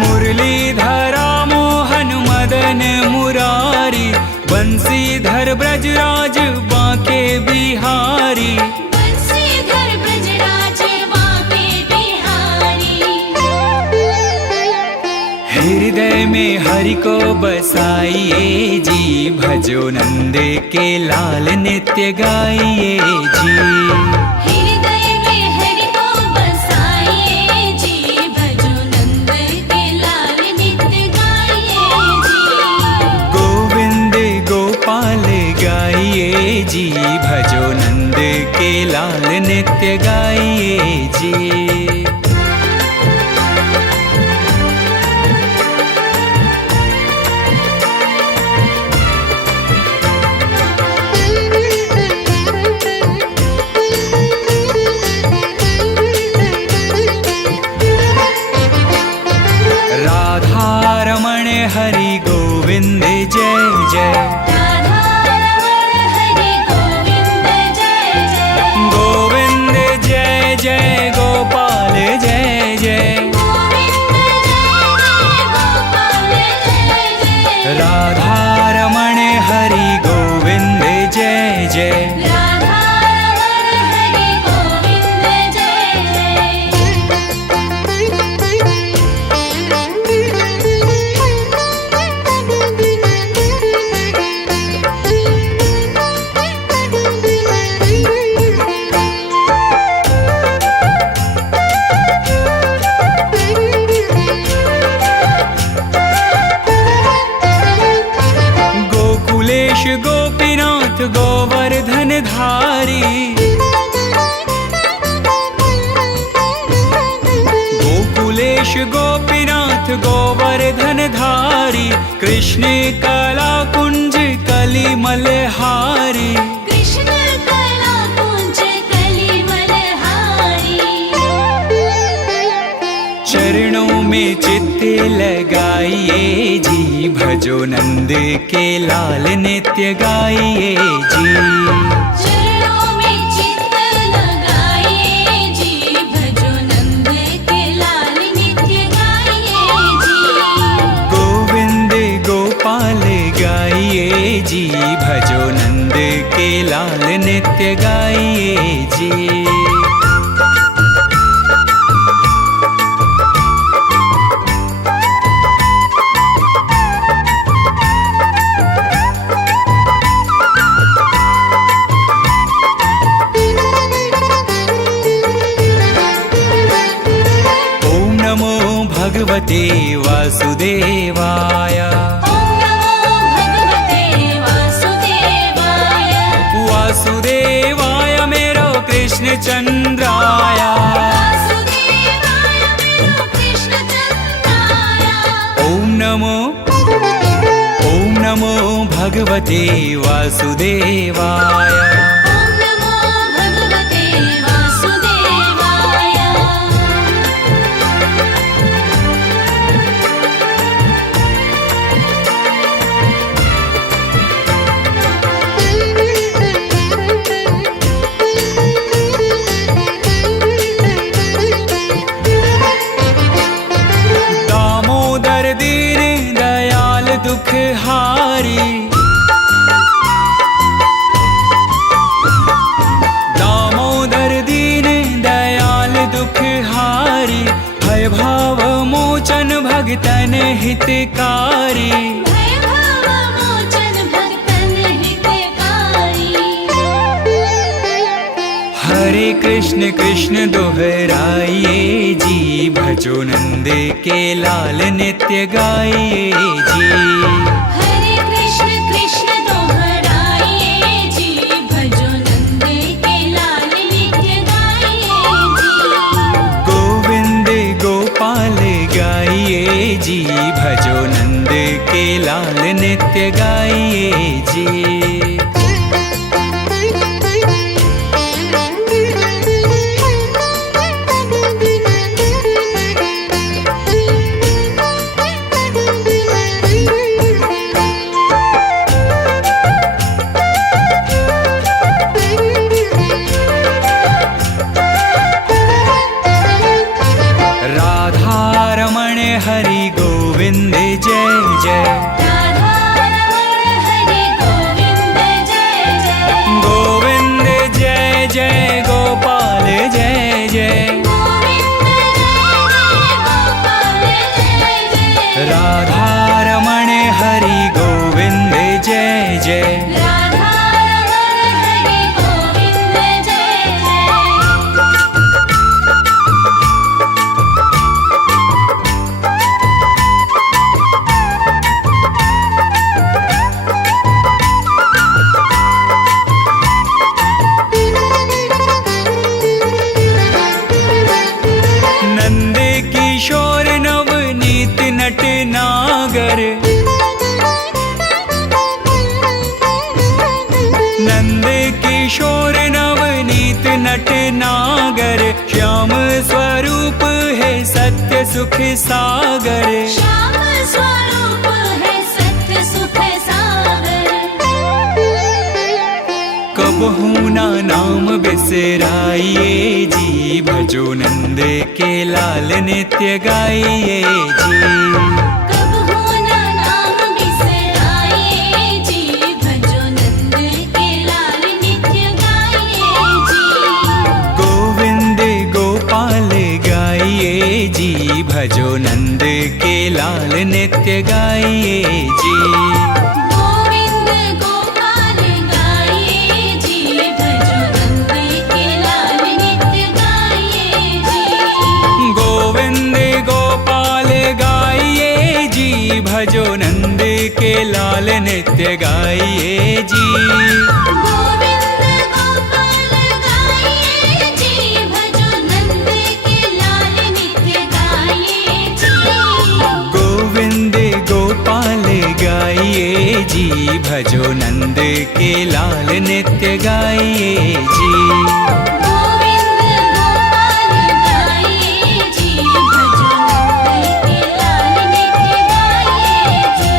मुरलीधरा मोहन मदन मुरारी, बंसीधर ब्रजराज बांके बिहारी। बंसीधर ब्रजराज बांके बिहारी। हृदय में हरि को बसाइए जी, भजो नंद के लाल नित्य गाइए जी। हृदय में हरि को बसाइए जी, भजो नंद के लाल नित्य गाइए जी। गोविंद गोपाल गाइए जी, भजो नंद के लाल नित्य गाइए जी। राधारमण हरि गोविंद जय जय। राधारमण हरि गोविंद जय जय। गोविंद जय जय, गोपाल जय जय। गोविंद जय जय, गोपाल जय जय। राधारमण हरि गोविंद जय जय। राधारमण हरि गोविंद जय जय। गोकुलेश गोपीनाथ गोवर्धन धारी, गोकुलेश गोपीनाथ गोवर्धन धारी, कृष्ण कला कुंज कलिमल हारी। कृष्ण कला कुंज कलिमल हारी। चरणों में चित्त लगाइए जी, भजो नंद के लाल नित्य गाइए जी। चरणों में चित्त लगाइए जी, भजो नंद के लाल नित्य गाइए जी। गोविंद गोपाल गाइए जी, भजो नंद के लाल नित्य गाइए जी। ओम नमो भगवते वासुदेवाय। ओम नमो भगवते वासुदेवाय। वासुदेवाय मेरो कृष्ण चंद्राय। वासुदेवाय मेरो कृष्ण चंद्राय। ओम नमो भगवते वासुदेवाय। ओम नमो भगवते वासुदेवाय। दामोदर दीन दुख हारी। दामोदर दीन दयाल दुख हारी, भय भाव मोचन भगतन हितकारी। भय भाव मोचन भगतन हितकारी। हरे कृष्ण कृष्ण दोहराइए जी, भजो नंद के लाल नित्य गाइए जी। हरे कृष्ण कृष्ण दोहराइए जी, भजो नंद के लाल नित्य गाइए जी। गोविंद गोपाल गाइए जी, भजो नंद के लाल नित्य गाइए जी। राधारमण हरि गोविंद जय जय। राधारमण हरि गोविंद जय जय। गोविंद जय जय गोपाल जय जय। गोविंद जय जय गोपाल जय जय। राधारमण हरि गोविंद जय जय। राधारमण हरि गोविंद जय जय। नंद किशोर नवनीत नट नागर। नंद किशोर नवनीत नट नागर, श्याम स्वरूप है सत्य सुख सागर। श्याम स्वरूप है सत्य सुख सागर। कबहू ना नाम बिसराइए जी, भजो नंद के लाल नित्य गाइए जी। कब हो ना नाम बिसराइए जी, भजो नंद के लाल नित्य गाइए जी। गोविंद गोपाल गाइए जी, भजो नंद के लाल नित्य गाइए जी। गोविंद गोपाल गाइए जी, भजो नंद के लाल नित्य गाइए जी। गोविंद गोपाल गाइए जी, भजो नंद के लाल नित्य गाइए जी। गोविंद गोपाल गाइए जी, भजो नंद के लाल नित्य गाइए जी। गोविंद गोपाल गाइए जी, भजो नंद के लाल नित्य गाइए जी। गोविंद गोपाल गाइए जी, भजो नंद के लाल नित्य गाइए जी।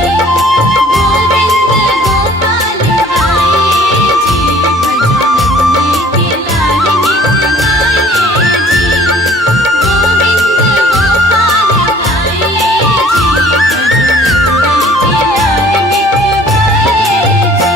गोविंद गोपाल गाइए जी, भजो नंद के लाल नित्य गाइए जी। गोविंद गोपाल गाइए जी, भजो नंद के लाल नित्य गाइए जी।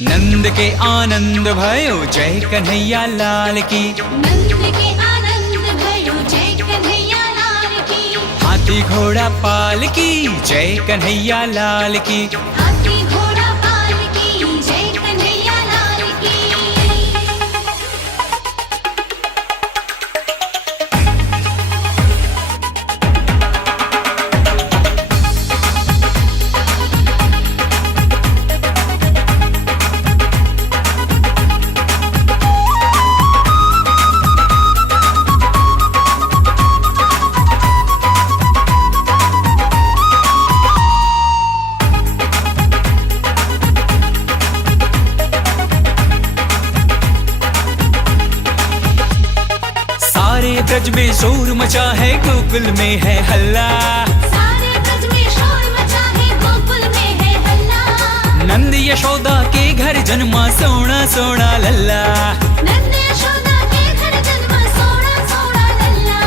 नंद के आनंद भयो जय कन्हैया लाल की। नंद के आनंद भयो जय कन्हैया लाल की। हाथी घोड़ा पाल की जय कन्हैया लाल की। हाथी घोड़ा पाल की जय कन्हैया लाल की। ब्रज में शोर मचा है, गोकुल में है हल्ला। सारे ब्रज में शोर मचा है, गोकुल में है हल्ला। नंद यशोदा के घर जन्मा सोना सोना लल्ला। नंद यशोदा के घर जन्मा सोना सोना लल्ला।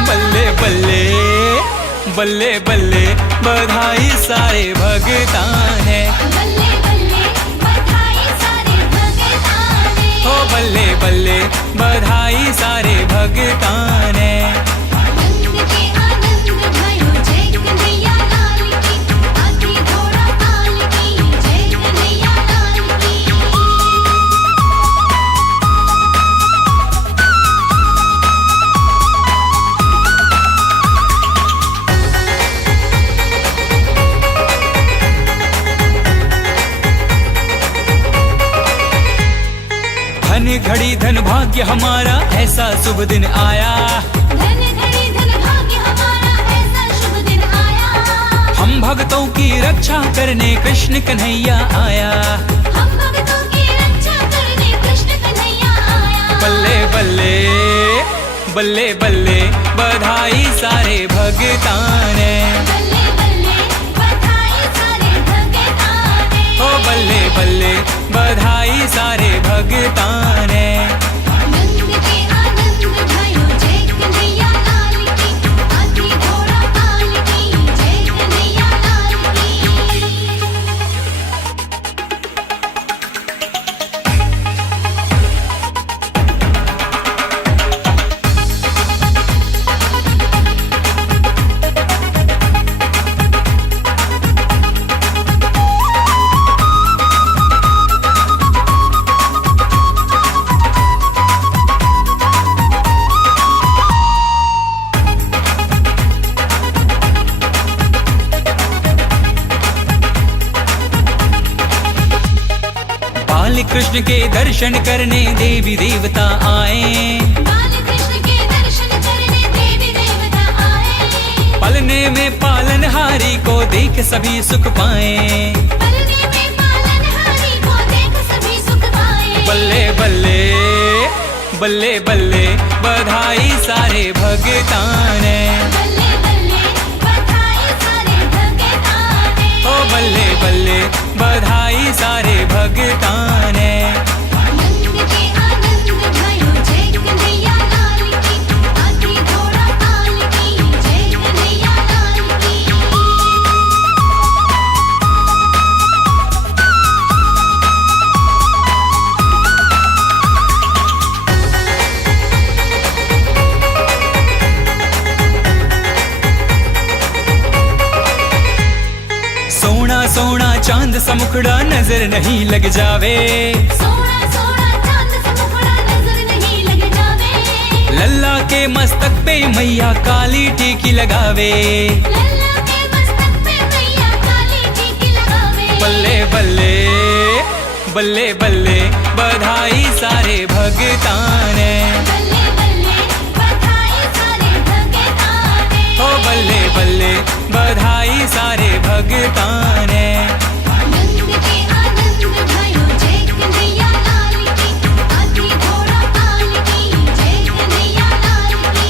बल्ले बल्ले बधाई सारे भगतां ने। बल्ले बल्ले बधाई सारे भगतां ने। हो बल्ले बल्ले बधाई सारे भगतां ने। नंद के आनंद भयो जय कन्हैया लाल की, हाथी घोड़ा पाल की, जय कन्हैया लाल की। धन घड़ी धन भाग्य हमारा ऐसा शुभ दिन आया। धन घड़ी धन भाग्य हमारा ऐसा शुभ दिन आया। हम भक्तों की रक्षा करने कृष्ण कन्हैया आया। हम भक्तों की रक्षा करने कृष्ण कन्हैया आया। बल्ले बल्ले बल्ले बल्ले बधाई सारे भगतां ने। बल्ले बल्ले बधाई सारे भगतां ने। हो बल्ले बल्ले बधाई सारे भगतां ने। नंद के आनंद भयो जय कन्हैया लाल की, हाथी घोड़ा पाल की, जय कन्हैया लाल की। बाल कृष्ण के दर्शन करने देवी देवता आए। बाल कृष्ण के दर्शन करने देवी देवता आए। पलने में पालनहारी को देख सभी सुख पाए। पलने में पालनहारी को देख सभी सुख पाए। बल्ले बल्ले बल्ले बल्ले बधाई सारे भगतां ने। बल्ले बल्ले बधाई सारे भगतां ने। हो बल्ले बल्ले बधाई सारे भगतां ने। नंद के आनंद भयो जय कन्हैया लाल की, हाथी घोड़ा पाल की, जय कन्हैया लाल की। सोना सोना चांद सा मुखड़ा नजर नहीं लग जावे। सोना सोना चांद सा मुखड़ा नजर नहीं लग जावे। लल्ला के मस्तक पे मैया काली टीकी लगावे। लल्ला के मस्तक पे मैया काली टीकी लगावे। बल्ले बल्ले बल्ले बल्ले बधाई सारे भगतां ने। बल्ले बल्ले बधाई सारे भगतां ने। हो बल्ले बल्ले बधाई सारे भगतां ने। नंद के आनंद भयो जय कन्हैया लाल की, हाथी घोड़ा पाल की, जय कन्हैया लाल की।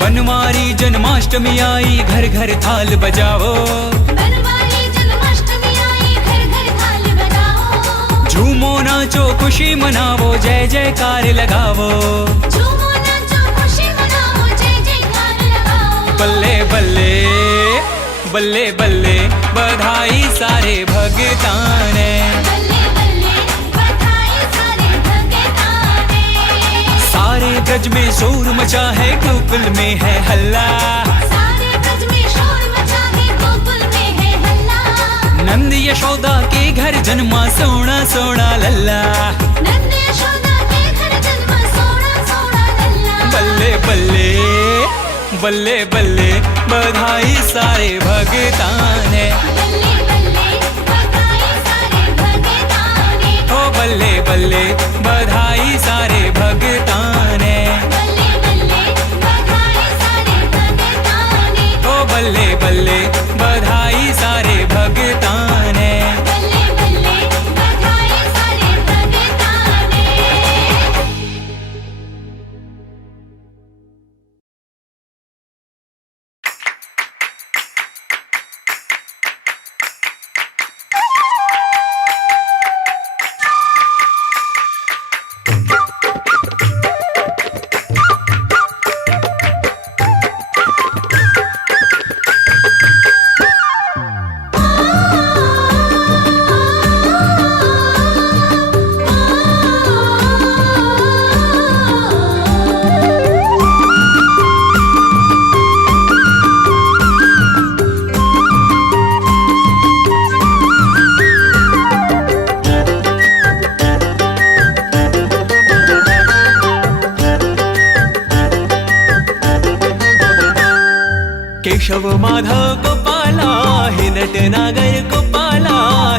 बनवारी जन्माष्टमी आई घर घर थाल बजाओ। बनवारी जन्माष्टमी आई घर घर थाल बजाओ। झूमो नाचो खुशी मनावो जय जयकार लगावो। झूमो नाचो खुशी मनाओ जय जयकार लगाओ। बल्ले बल्ले बल्ले बल्ले बधाई सारे भगतां ने। बल्ले बल्ले बधाई सारे भगतां ने। सारे ब्रज में शोर मचा है गोकुल में है हल्ला। सारे ब्रज में शोर मचा है गोकुल में है हल्ला। नंद यशोदा के घर जन्मा सोना सोना लल्ला। नंद यशोदा के घर जन्मा सोना सोना लल्ला। बल्ले बल्ले बल्ले बल्ले बधाई सारे भगतां ने। बल्ले बल्ले बधाई सारे भगतां ने। ओ बल्ले बल्ले बधाई सारे भगतां ने। बल्ले बल्ले केशव माधव गोपाला हे नटनागर गोपाला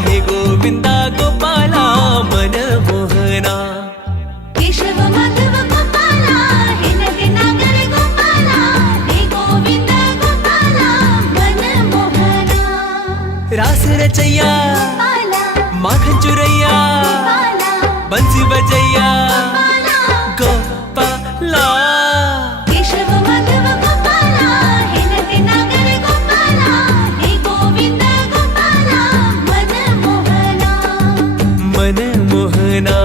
हे गोविंदा गोपाला मन मोहना केशव माधव गोपाला हे नटनागर गोपाला हे गोविंद गोपाला मन मोहना रास रचैया गोपाला माखन चुरैया गोपाला बंसी बजैया गोपाला गोपाला केशव माधव गोपाला हे नटनागर गोपाला हे गोविंद गोपाला मन मोहना मन मोहना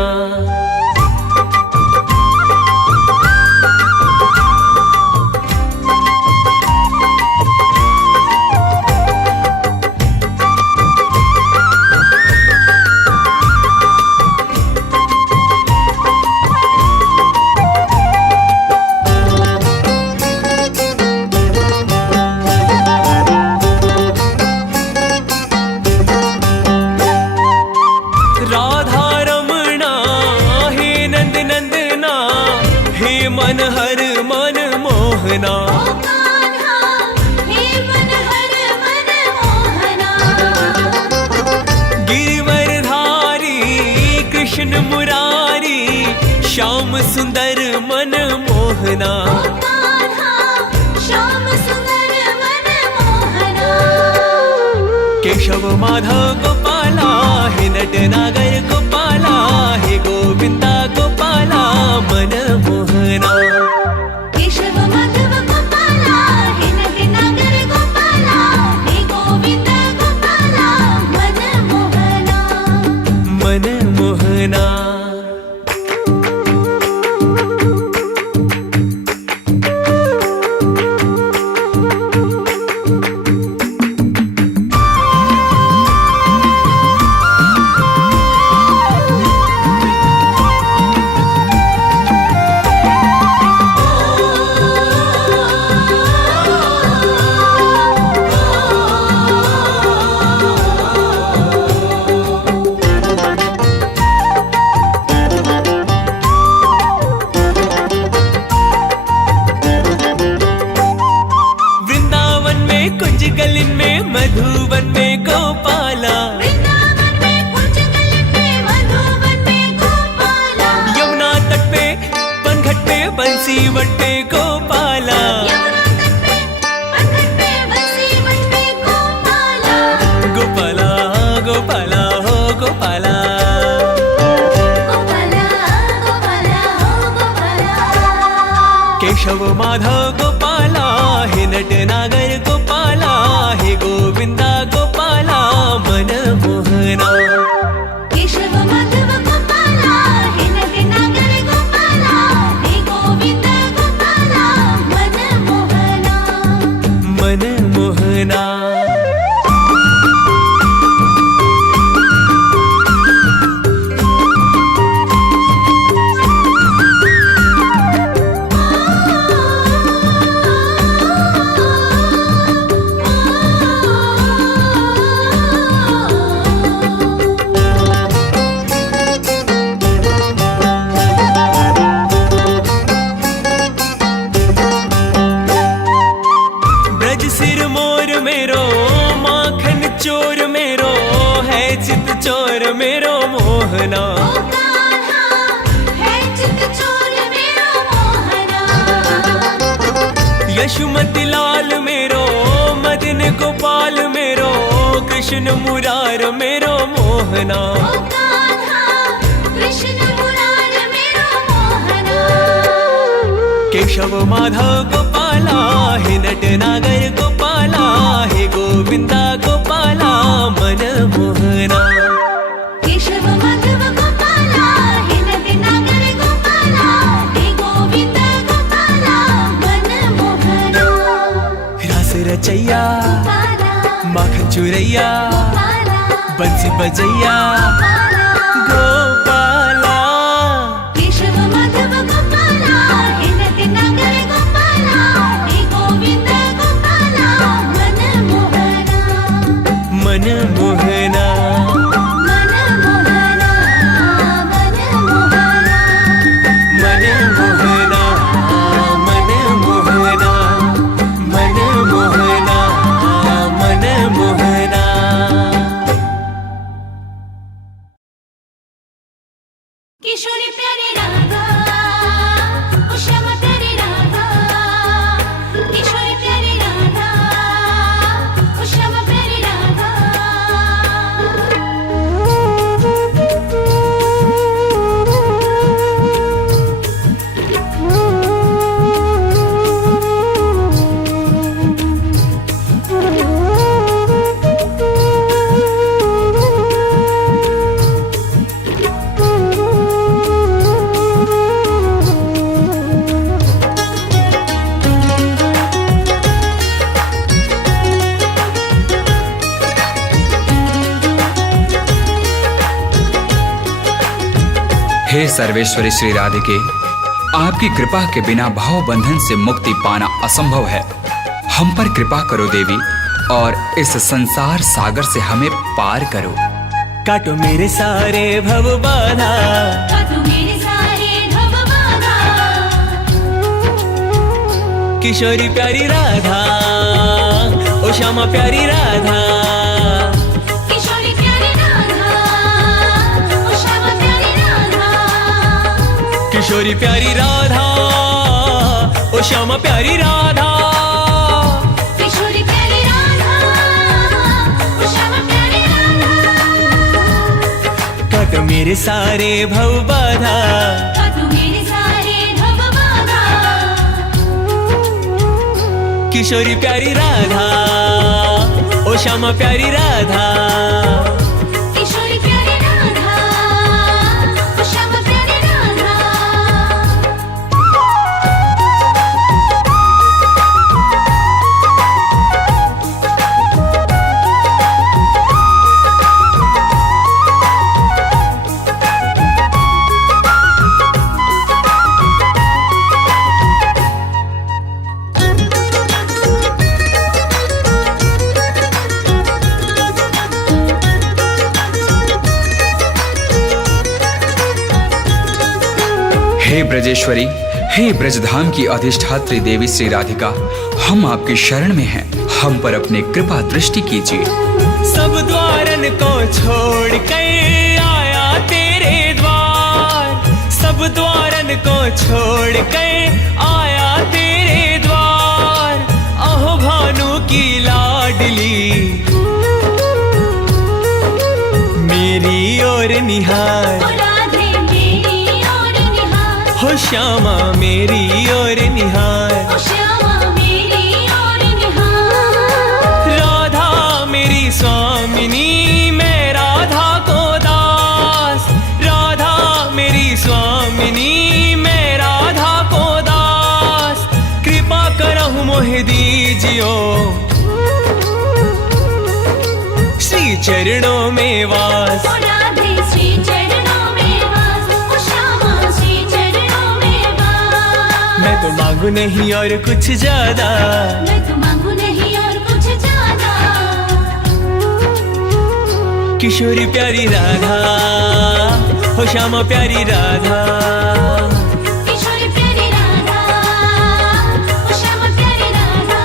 राधा रमणा हे नंद नंदना हे मनहर मन मोहना ओ कान्हा हे मनहर मन मोहना गिरिवरधारी कृष्ण मुरारी श्याम सुंदर मन मोहना ओ कान्हा श्याम सुंदर मन मोहना केशव माधव गोपाला हे नटनागर गोपाला हे गोविंदा गोपाला मन मोहना केशव माधव गोपाला हे नटनागर गोपाला हे गोविंद गोपाला मन मोहना मन मोहना वृंदावन में कुंज गलिन में मधुवन में गोपाला वृंदावन में कुंज गलिन में मधुवन में गोपाला यमुना तट पे पनघट पे बंसी वट पे गोपाला यमुना तट पे पनघट पे बंसी वट पे गोपाला गोपाला गोपाला हो गोपाला गोपाला गोपाला हो गोपाला केशव माधव गोपाला हे नटनागर गोपाला हे गोविंदा गोपाला मन मोहना केशव माधव गोपाला हे नटनागर गोपाला हे गोविंद गोपाला मन मोहना मन मोहना ब्रज सिर मोर मेरो माखन चोर मेरो है चित चोर मेरो मोहना ओ कान्हा है चित चोर मेरो मोहना यशुमती लाल मेरो मदन गोपाल मेरो कृष्ण मुरार मेरो मोहना ओ कान्हा कृष्ण मुरार मेरो मोहना केशव माधव गोपाला हे नटनागर गोपाला हे गोविंदा गोपाला मन मोहना केशव माधव गोपाला हे नटनागर गोपाला हे गोविंद गोपाला मन मोहना रास रचैया गोपाला माखन चुरैया गोपाला बंसी बजैया गोपाला गोपाला केशव माधव गोपाला हे नटनागर गोपाला हे गोविंद गोपाला मन मोहना मन मोहना मन मोहना मन मोहना मन मोहना मन मोहना मन मोहना सर्वेश्वरी श्री राधिके, आपकी कृपा के बिना भाव बंधन से मुक्ति पाना असंभव है। हम पर कृपा करो देवी और इस संसार सागर से हमें पार करो। काटो मेरे सारे भव बाधा, काटो मेरे सारे भव बाधा। किशोरी प्यारी राधा, ओ श्यामा प्यारी राधा। किशोरी प्यारी राधा, ओ श्यामा प्यारी राधा। किशोरी प्यारी राधा, ओ श्यामा प्यारी राधा। किशोरी प्यारी राधा, ओ श्यामा प्यारी राधा। काटो मेरे सारे भव बाधा, काटो मेरे सारे भव बाधा। किशोरी प्यारी राधा, ओ श्यामा प्यारी राधा। किशोरी प्यारी राधा, ओ श्यामा प्यारी राधा। हे ब्रजेश्वरी, हे ब्रजधाम की अधिष्ठात्री देवी श्री राधिका, हम आपकी शरण में हैं। हम पर अपने कृपा दृष्टि कीजिए। सब द्वारन को छोड़ के आया तेरे द्वार, सब द्वारन को छोड़ के आया तेरे द्वार। अहो भानु की लाडली, मेरी ओर निहार। ओ राधे मेरी ओर निहार, हो श्यामा मेरी ओर निहार। ओ श्यामा मेरी ओर निहार। राधा मेरी स्वामिनी, मैं राधा को दास। राधा मेरी स्वामिनी, मैं राधा को दास। कृपा करहु मोहि दीजियो, श्री चरणों में वास। ओ राधे श्री चरणों में वास, ओ श्यामा श्री चरणों में वास। मैं तो मांगू नहीं और कुछ ज्यादा, मैं तो मांगू नहीं और कुछ ज्यादा। किशोरी प्यारी राधा, हो श्यामा प्यारी राधा। किशोरी प्यारी राधा, ओ श्यामा प्यारी राधा।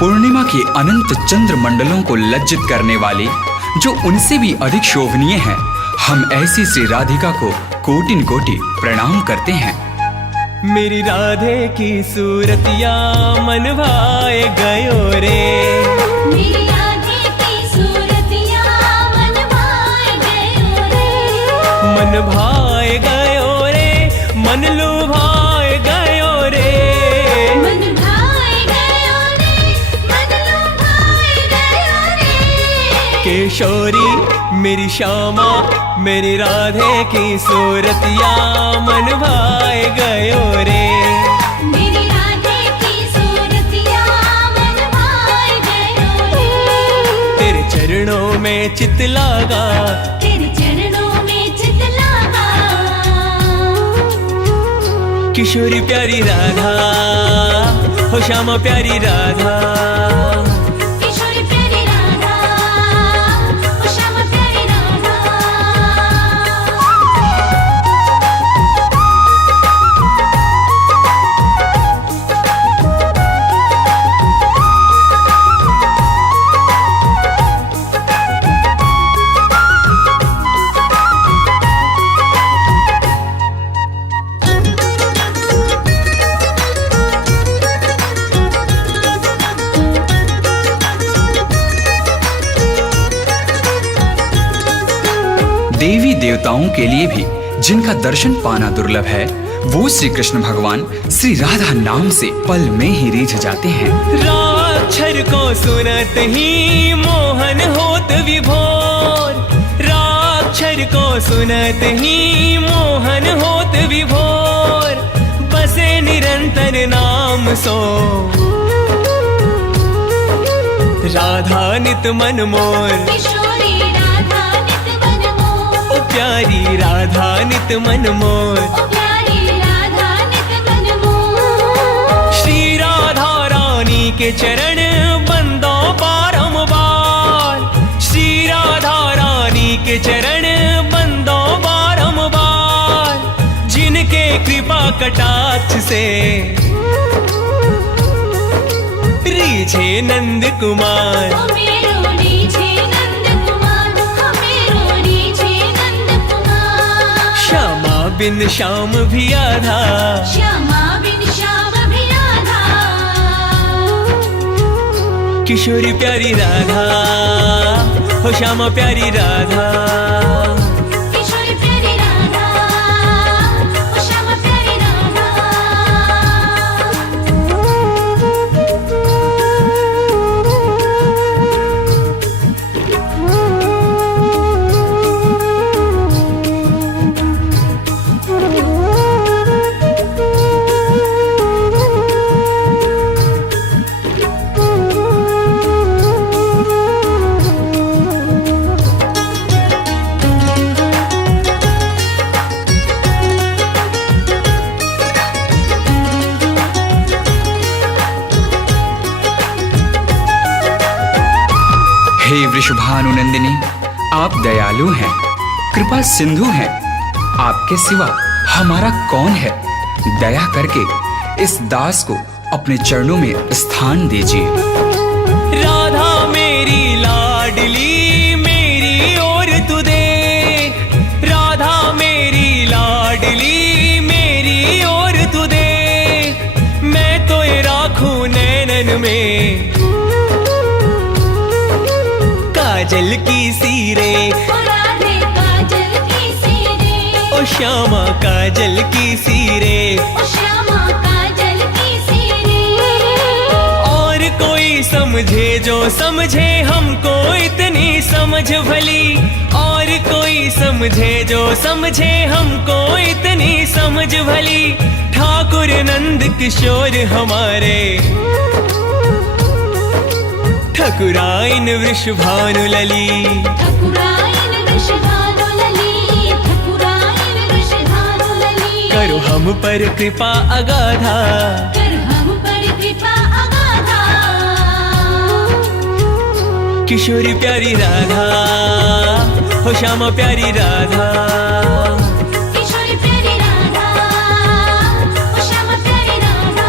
पूर्णिमा के अनंत चंद्र मंडलों को लज्जित करने वाली, जो उनसे भी अधिक शोभनीय है, हम ऐसी श्री राधिका को कोटिन कोटि प्रणाम करते हैं। मेरी राधे की सूरतिया मन भाए गयो रे। मेरी राधे की सूरतिया मन भाए गयो रे। मन भाए गयो रे, मन लुभाए गयो रे। मन भाए गयो रे, मन लुभाए गयो रे। किशोरी मेरी श्यामा, मेरी राधे की सूरतिया मन भाए गयो रे। मेरी राधे की सूरतिया मन भाए गयो रे। तेरे चरणों में चित लागा, तेरे चरणों में चित लागा। किशोरी प्यारी राधा, हो श्यामा प्यारी राधा। किशोरी प्यारी राधा, ओ श्यामा प्यारी राधा। देवी देवताओं के लिए भी जिनका दर्शन पाना दुर्लभ है, वो श्री कृष्ण भगवान श्री राधा नाम से पल में ही रीझ जाते हैं। राक्षर को सुनत ही मोहन होत विभोर, राक्षर को सुनत ही मोहन होत विभोर, बसे निरंतर नाम सो राधा नित मन मोर। किशोरी राधा नित मन मोर, ओ प्यारी राधा नित मन मोर। ओ प्यारी राधा नित मन मोर। श्री राधा रानी के चरण बंदो बारंबार, श्री राधा रानी के चरण बंदो बारंबार, जिनके कृपा कटाक्ष से रीझे नंद कुमार। ओ मेरो रीझे नंद कुमार, ओ मेरो रीझे नंद कुमार। श्यामा बिन श्याम भी आधा, श्यामा बिन श्याम भी राधा। किशोरी प्यारी राधा, हो श्यामा प्यारी राधा। किशोरी प्यारी राधा, ओ श्यामा प्यारी राधा। हे वृषभानुनंदिनी, आप दयालु हैं, कृपा सिंधु हैं। आपके सिवा हमारा कौन है? दया करके इस दास को अपने चरणों में स्थान दीजिए। राधा मेरी लाडली मेरी ओर तू देख, राधा मेरी लाडली मेरी ओर तू देख, मैं तो ये राखूं नैनन में काजल की सीरे। ओ राधे काजल की सीरे, ओ श्यामा काजल की सीरे। ओ श्यामा काजल की सीरे। और कोई समझे जो समझे हमको इतनी समझ भली, और कोई समझे जो समझे हमको इतनी समझ भली, ठाकुर नंद किशोर हमारे ठकुराइन वृषभानु लली। ठकुराइन वृषभानु लली, ठकुराइन वृषभानु लली। करो हम पर कृपा अगाधा, कर हम पर कृपा अगाधा। किशोरी प्यारी राधा, हो श्यामा प्यारी राधा। किशोरी प्यारी राधा, ओ श्यामा प्यारी राधा।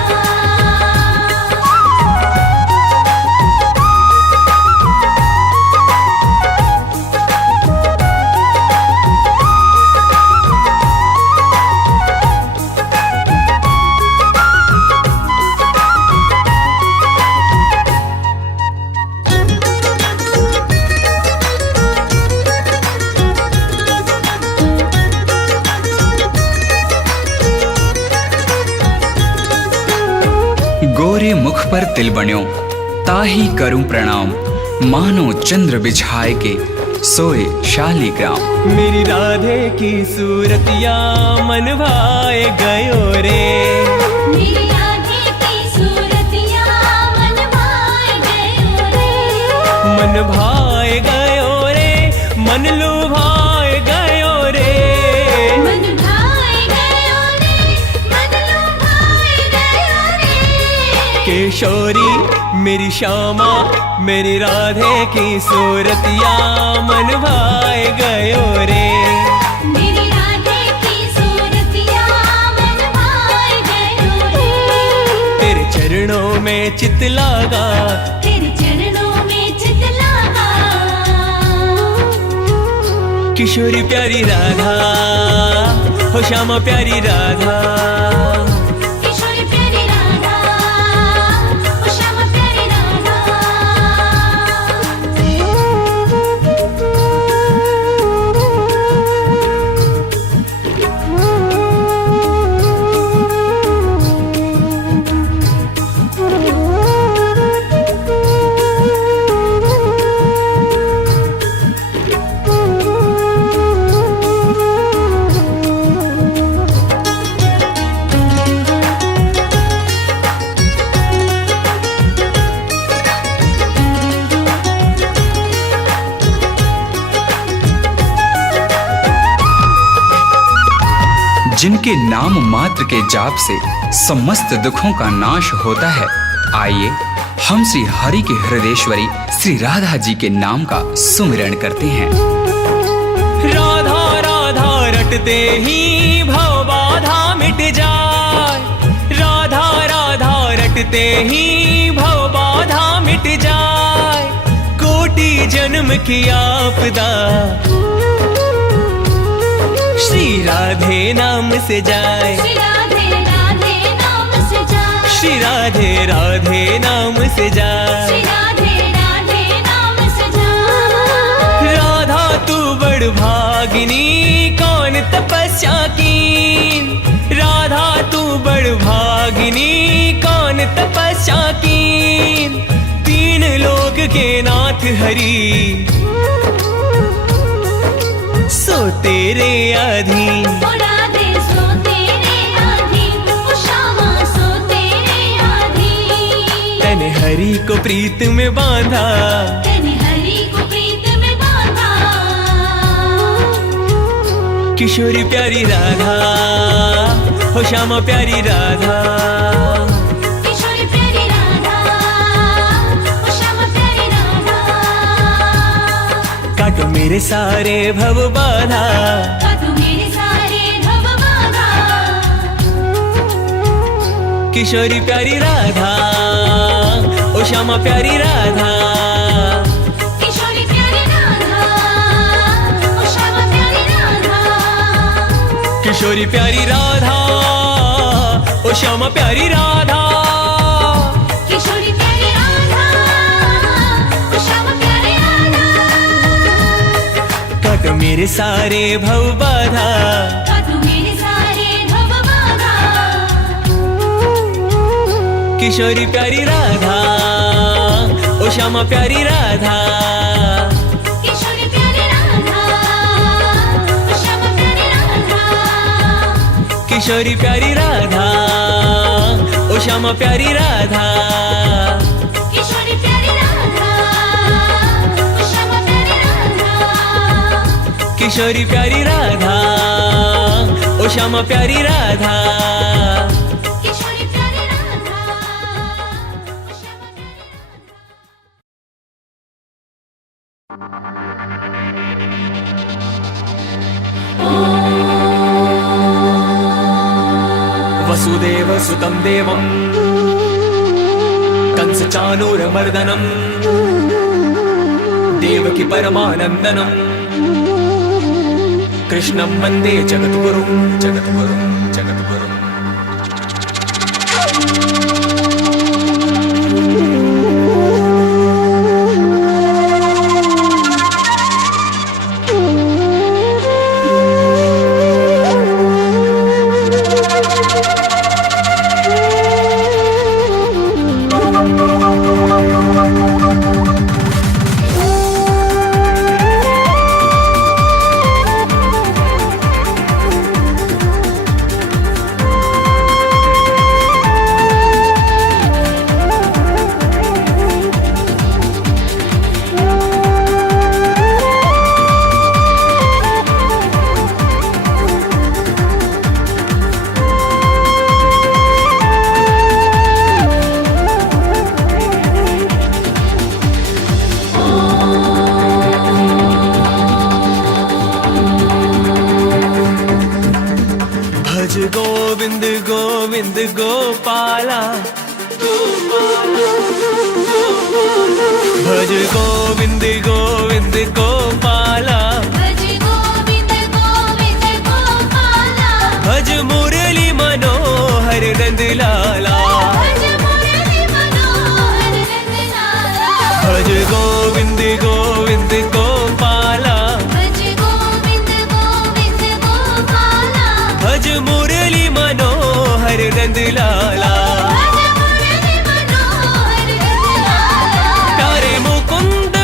गोरे मुख पर तिल बन्यो, ताही करूं प्रणाम, मानो चंद्र बिछाए के सोए शालिग्राम। मेरी राधे की सूरतिया मन भाए गयो रे, मेरी राधे की सूरतिया मन भाए गयो रे। मन भाए गयो रे, मन लुभाए गयो रे। मन भाए गयो रे, मन लुभाए गयो रे। किशोरी मेरी श्यामा मेरी राधे की सूरतिया मन भाए गयो रे। मेरी राधे की सूरतिया मन भाए गयो रे। तेरे चरणों में चित लागा, तेरे चरणों में चित लागा। किशोरी प्यारी राधा, हो श्यामा प्यारी राधा। किशोरी प्यारी राधा, ओ श्यामा प्यारी राधा। जिनके नाम मात्र के जाप से समस्त दुखों का नाश होता है। आइए हम श्री हरि के हृदयेश्वरी श्री राधा जी के नाम का सुमिरन करते हैं। राधा राधा रटते ही भव बाधा मिट जाए, राधा राधा रटते ही भव बाधा मिट जाए। कोटि जन्म की आपदा श्री राधे नाम से जाए, श्री राधे राधे नाम से जाए, श्री राधे राधे नाम से जाए। श्री राधे राधे नाम से जाए। राधा तू बड़ भागिनी कौन तपस्या की, राधा तू बड़ भागिनी कौन तपस्या की। तीन लोक के नाथ हरि सो तेरे अधीन, ओ राधे सो तेरे अधीन, ओ श्यामा सो तेरे अधीन। तने हरि को प्रीत में बांधा, तने हरि को प्रीत में बांधा। किशोरी प्यारी राधा हो श्यामा प्यारी राधा। किशोरी प्यारी राधा, ओ श्यामा प्यारी राधा। काटो मेरे सारे भव बाधा, काटो मेरे सारे भव बाधा। किशोरी प्यारी राधा ओ श्यामा प्यारी राधा। किशोरी प्यारी राधा, ओ श्यामा प्यारी राधा। किशोरी प्यारी राधा ओ श्यामा प्यारी राधा। किशोरी प्यारी राधा, ओ श्यामा प्यारी राधा। काटो मेरे सारे भव बाधा, काटो मेरे सारे भव बाधा। किशोरी प्यारी राधा ओ श्यामा प्यारी राधा। किशोरी प्यारी राधा, ओ श्यामा प्यारी राधा। किशोरी प्यारी राधा ओ श्यामा प्यारी राधा। किशोरी प्यारी राधा, ओ श्यामा प्यारी राधा। किशोरी प्यारी राधा ओ श्यामा प्यारी राधा। किशोरी प्यारी राधा, ओ श्यामा प्यारी वसुदेव सुतं देवं कंस चाणूरमर्दनं देवकी परमानन्दनं कृष्णं वन्दे जगद्गुरुं जगद्गुरुं जगद्गुरुं। भज गोविंद गोविंद गोपाला, भज गोविंद गोविंद गोपाला। भज गोविंद गोविंद गोपाला। भज मुरली मनोहर नंद लाला। भज मुरली मनोहर नंद लाला। भज गोविंद गोविंद गोपाला। भज गोविंद गोविंद गोपाला। भज मुरली मनोहर नंद लाला। भज मुरली मनोहर नंद लाला। प्यारे मुकुंद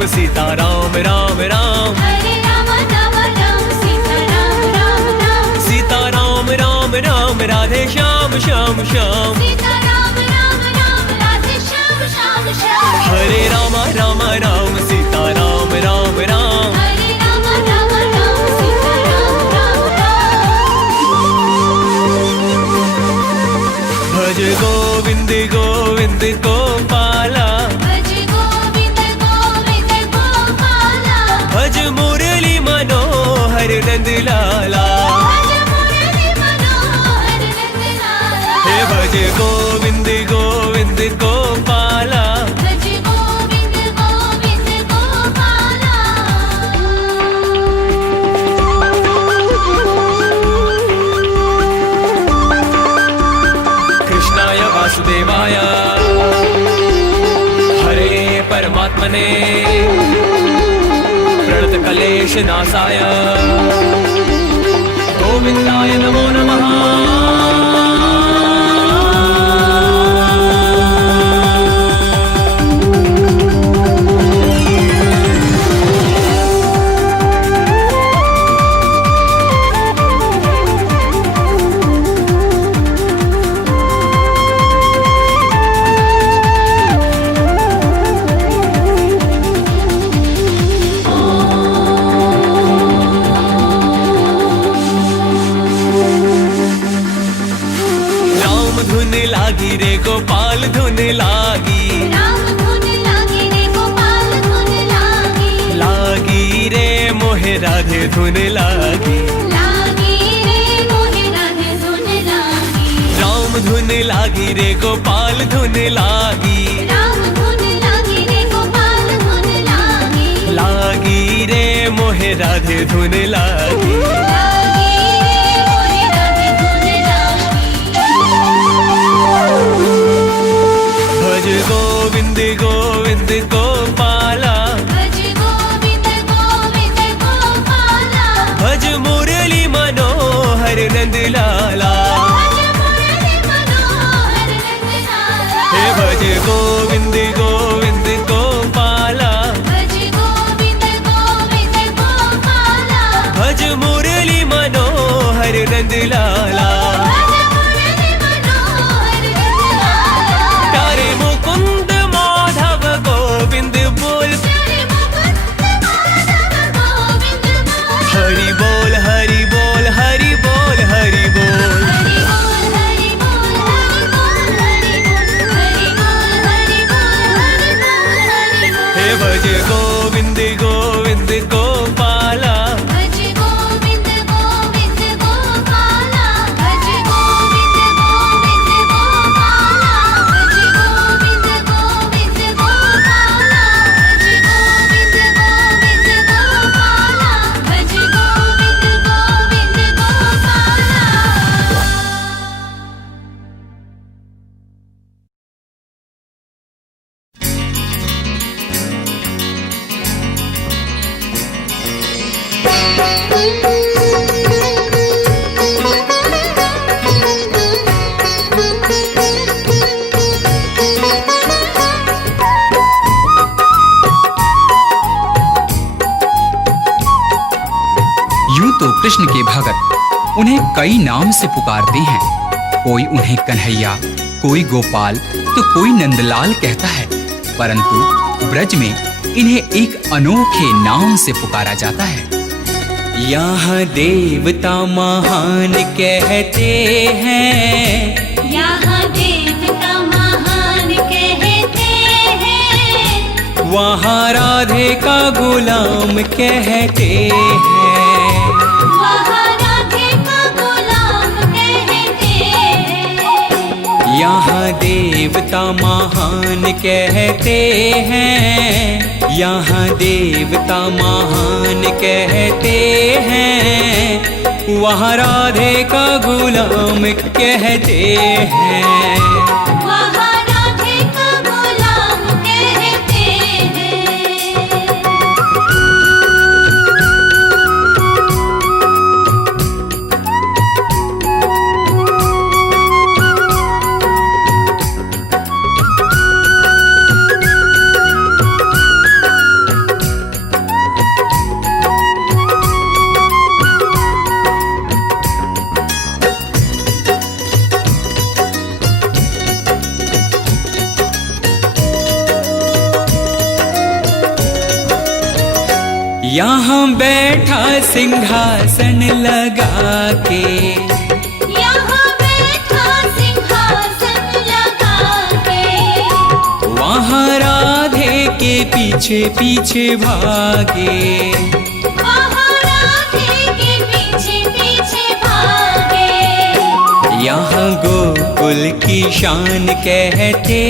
राम सीता राम राम राम। हरे राम राम राम सीता राम राम राम। सीता राम राम राम राधे श्याम श्याम श्याम। सीता राम राम राम राधे श्याम श्याम श्याम। हरे राम राम राम सीता राम राम राम। हरे राम राम राम सीता राम राम राम। भज गोविंद गोविंद गोपाला। भज गोविंद गोविंद गोपाला। भज मुरली मनोहर नंद लाला। भज मुरली मनोहर नंद लाला। हे भज गोविंद गोविंद गोपाला। भज गोविंद गोविंद गोपाला। कृष्णाय वासुदेवाय हरे परमात्मने प्रणत क्लेश नाशाय गोविंदाय नमो नमः। धुन लागी रे गोपाल धुन लागी। राम धुन लागी रे गोपाल धुन लागी। लागी रे मोहे राधे धुन लागी। लागी रे मोहे राधे धुन लागी। राम धुन लागी रे गोपाल धुन लागी। राम धुन लागी रे गोपाल धुन लागी। लागी रे मोहे राधे धुन लागी। लागी रे मोहे राधे धुन लागी। भज गोविंद गोविंद गोपाला। भज गोविंद गोविंद गोपाला। भज मुरली मनोहर नंद लाला। भज मुरली मनोहर नंद लाला। हे भज गोविंद गोविंद गोपाला। भज गोविंद गोविंद गोपाला। भज मुरली मनोहर नंद लाला। भज मुरली मनोहर नंद लाला। प्यारे मुकुंद माधव गोविंद बोल। प्यारे मुकुंद माधव गोविंद बोल। हरि बोल हरि बोल हरि बोल हरि बोल। हरि बोल हरि बोल हरि बोल हरि बोल। हरि बोल हरि बोल हरि बोल हरि बोल। हे भज गोविंद गोविंद गोपाला। भज गोविंद गोविंद गोपाला। भज गोविंद गोविंद गोपाला। भज गोविंद गोविंद गोपाला। भज गोविंद गोविंद गोपाला। भज गोविंद गोविंद यूं तो कृष्ण के भगत उन्हें कई नाम से पुकारते हैं। कोई उन्हें कन्हैया, कोई गोपाल तो कोई नंदलाल कहता है, परंतु ब्रज में इन्हें एक अनोखे नाम से पुकारा जाता है। यहाँ देवता महान कहते हैं। यहाँ देवता महान कहते हैं। वहाँ राधे का गुलाम कहते हैं। वहाँ राधे का गुलाम कहते हैं। यहाँ देवता महान कहते हैं। यहाँ देवता महान कहते हैं। वहाँ राधे का गुलाम कहते हैं। वहाँ राधे का गुलाम कहते हैं। यहाँ बैठा सिंहासन लगा के, यहाँ बैठा सिंहासन लगा के, वहाँ राधे के पीछे पीछे भागे, वहाँ राधे के पीछे पीछे भागे। यहाँ गोकुल की शान कहते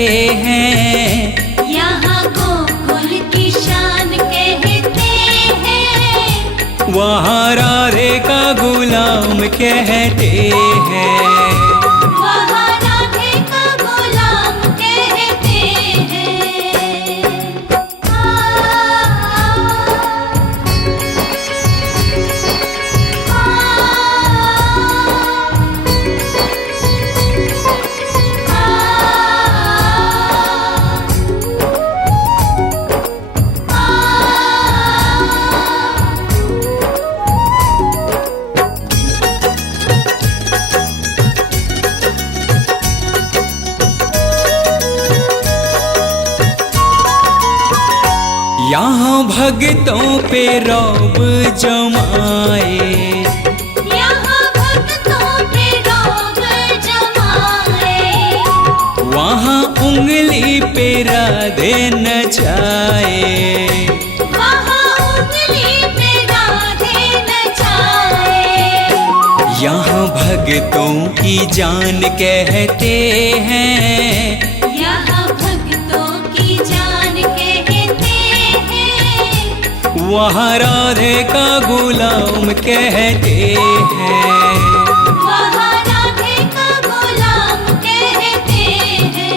हैं, यहाँ गोकुल की शान कहते हैं, वहाँ राधे का गुलाम कहते हैं। वहाँ राधे का गुलाम कहते हैं। यहाँ भक्तों पे रौब जमाए, यहाँ भक्तों पे रौब जमाए, वहाँ उंगली पे राधे नचाए, वहाँ उंगली पे राधे नचाए। यहाँ भक्तों की जान कहते हैं, यहाँ भक्तों की जान कहते हैं, वहाँ राधे का गुलाम कहते हैं। वहाँ राधे का गुलाम कहते हैं।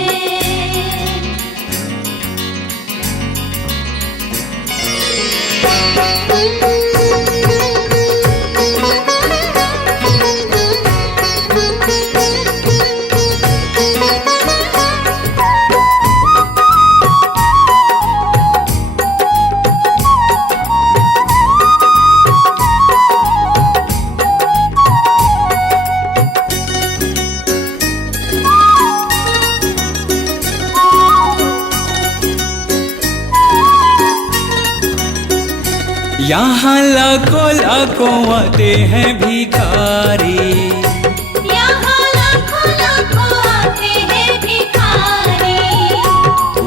यहाँ लाखों लाखों आते हैं भिखारी, यहाँ लाखों लाखों आते हैं भिखारी,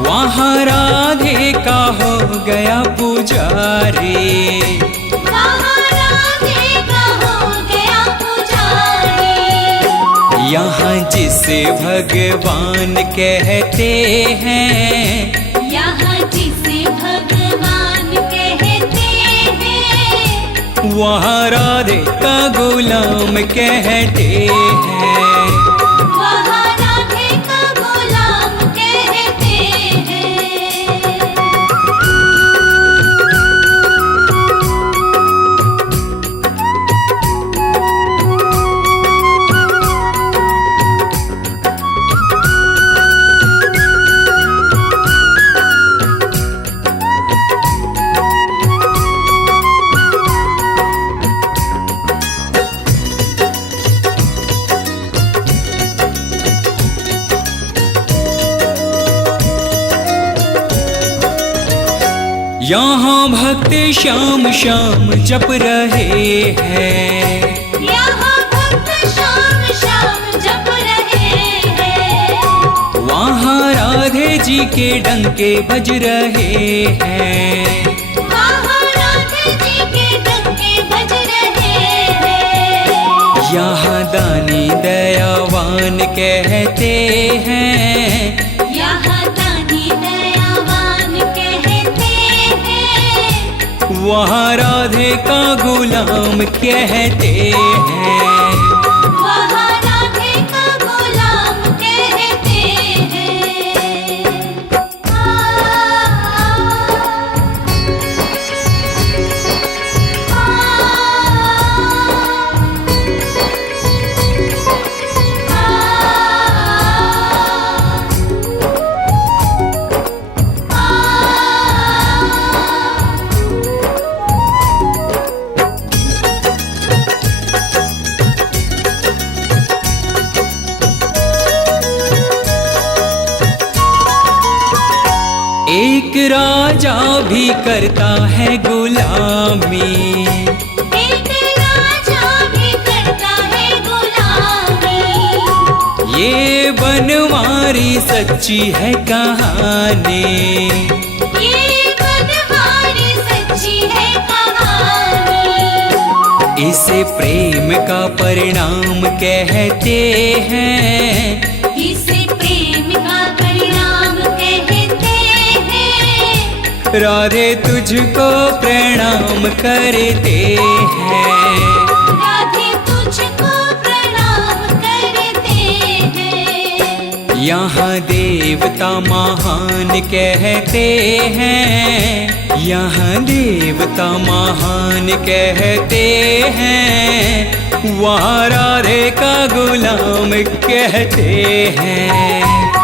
वहाँ राधे का हो गया पुजारी, वहाँ राधे का हो गया पुजारी। यहाँ जिसे भगवान कहते हैं, यहाँ जिसे भगवान कहते हैं, वहाँ राधे का गुलाम कहते हैं। वहाँ राधे का गुलाम कहते हैं। यहाँ भक्त श्याम श्याम जप रहे हैं, यहाँ भक्त शाम शाम जप रहे हैं, वहाँ राधे जी के डंके बज रहे हैं, वहाँ राधे जी के डंके बज रहे हैं। यहाँ दानी दयावान कहते हैं, यहाँ दानी दयावान कहते हैं, वहाँ राधे का गुलाम कहते हैं। वहाँ राधे का गुलाम कहते हैं। राजा भी करता है गुलामी, एक राजा भी करता है गुलामी। ये बनवारी सच्ची है कहानी, ये बनवारी सच्ची है कहानी। इसे प्रेम का परिणाम कहते हैं, इसे प्रेम का परिणाम कहते हैं। राधे तुझको प्रणाम करते हैं, राधे तुझको प्रणाम करते हैं। यहाँ देवता महान कहते हैं, यहाँ देवता महान कहते हैं, वहाँ राधे का गुलाम कहते हैं।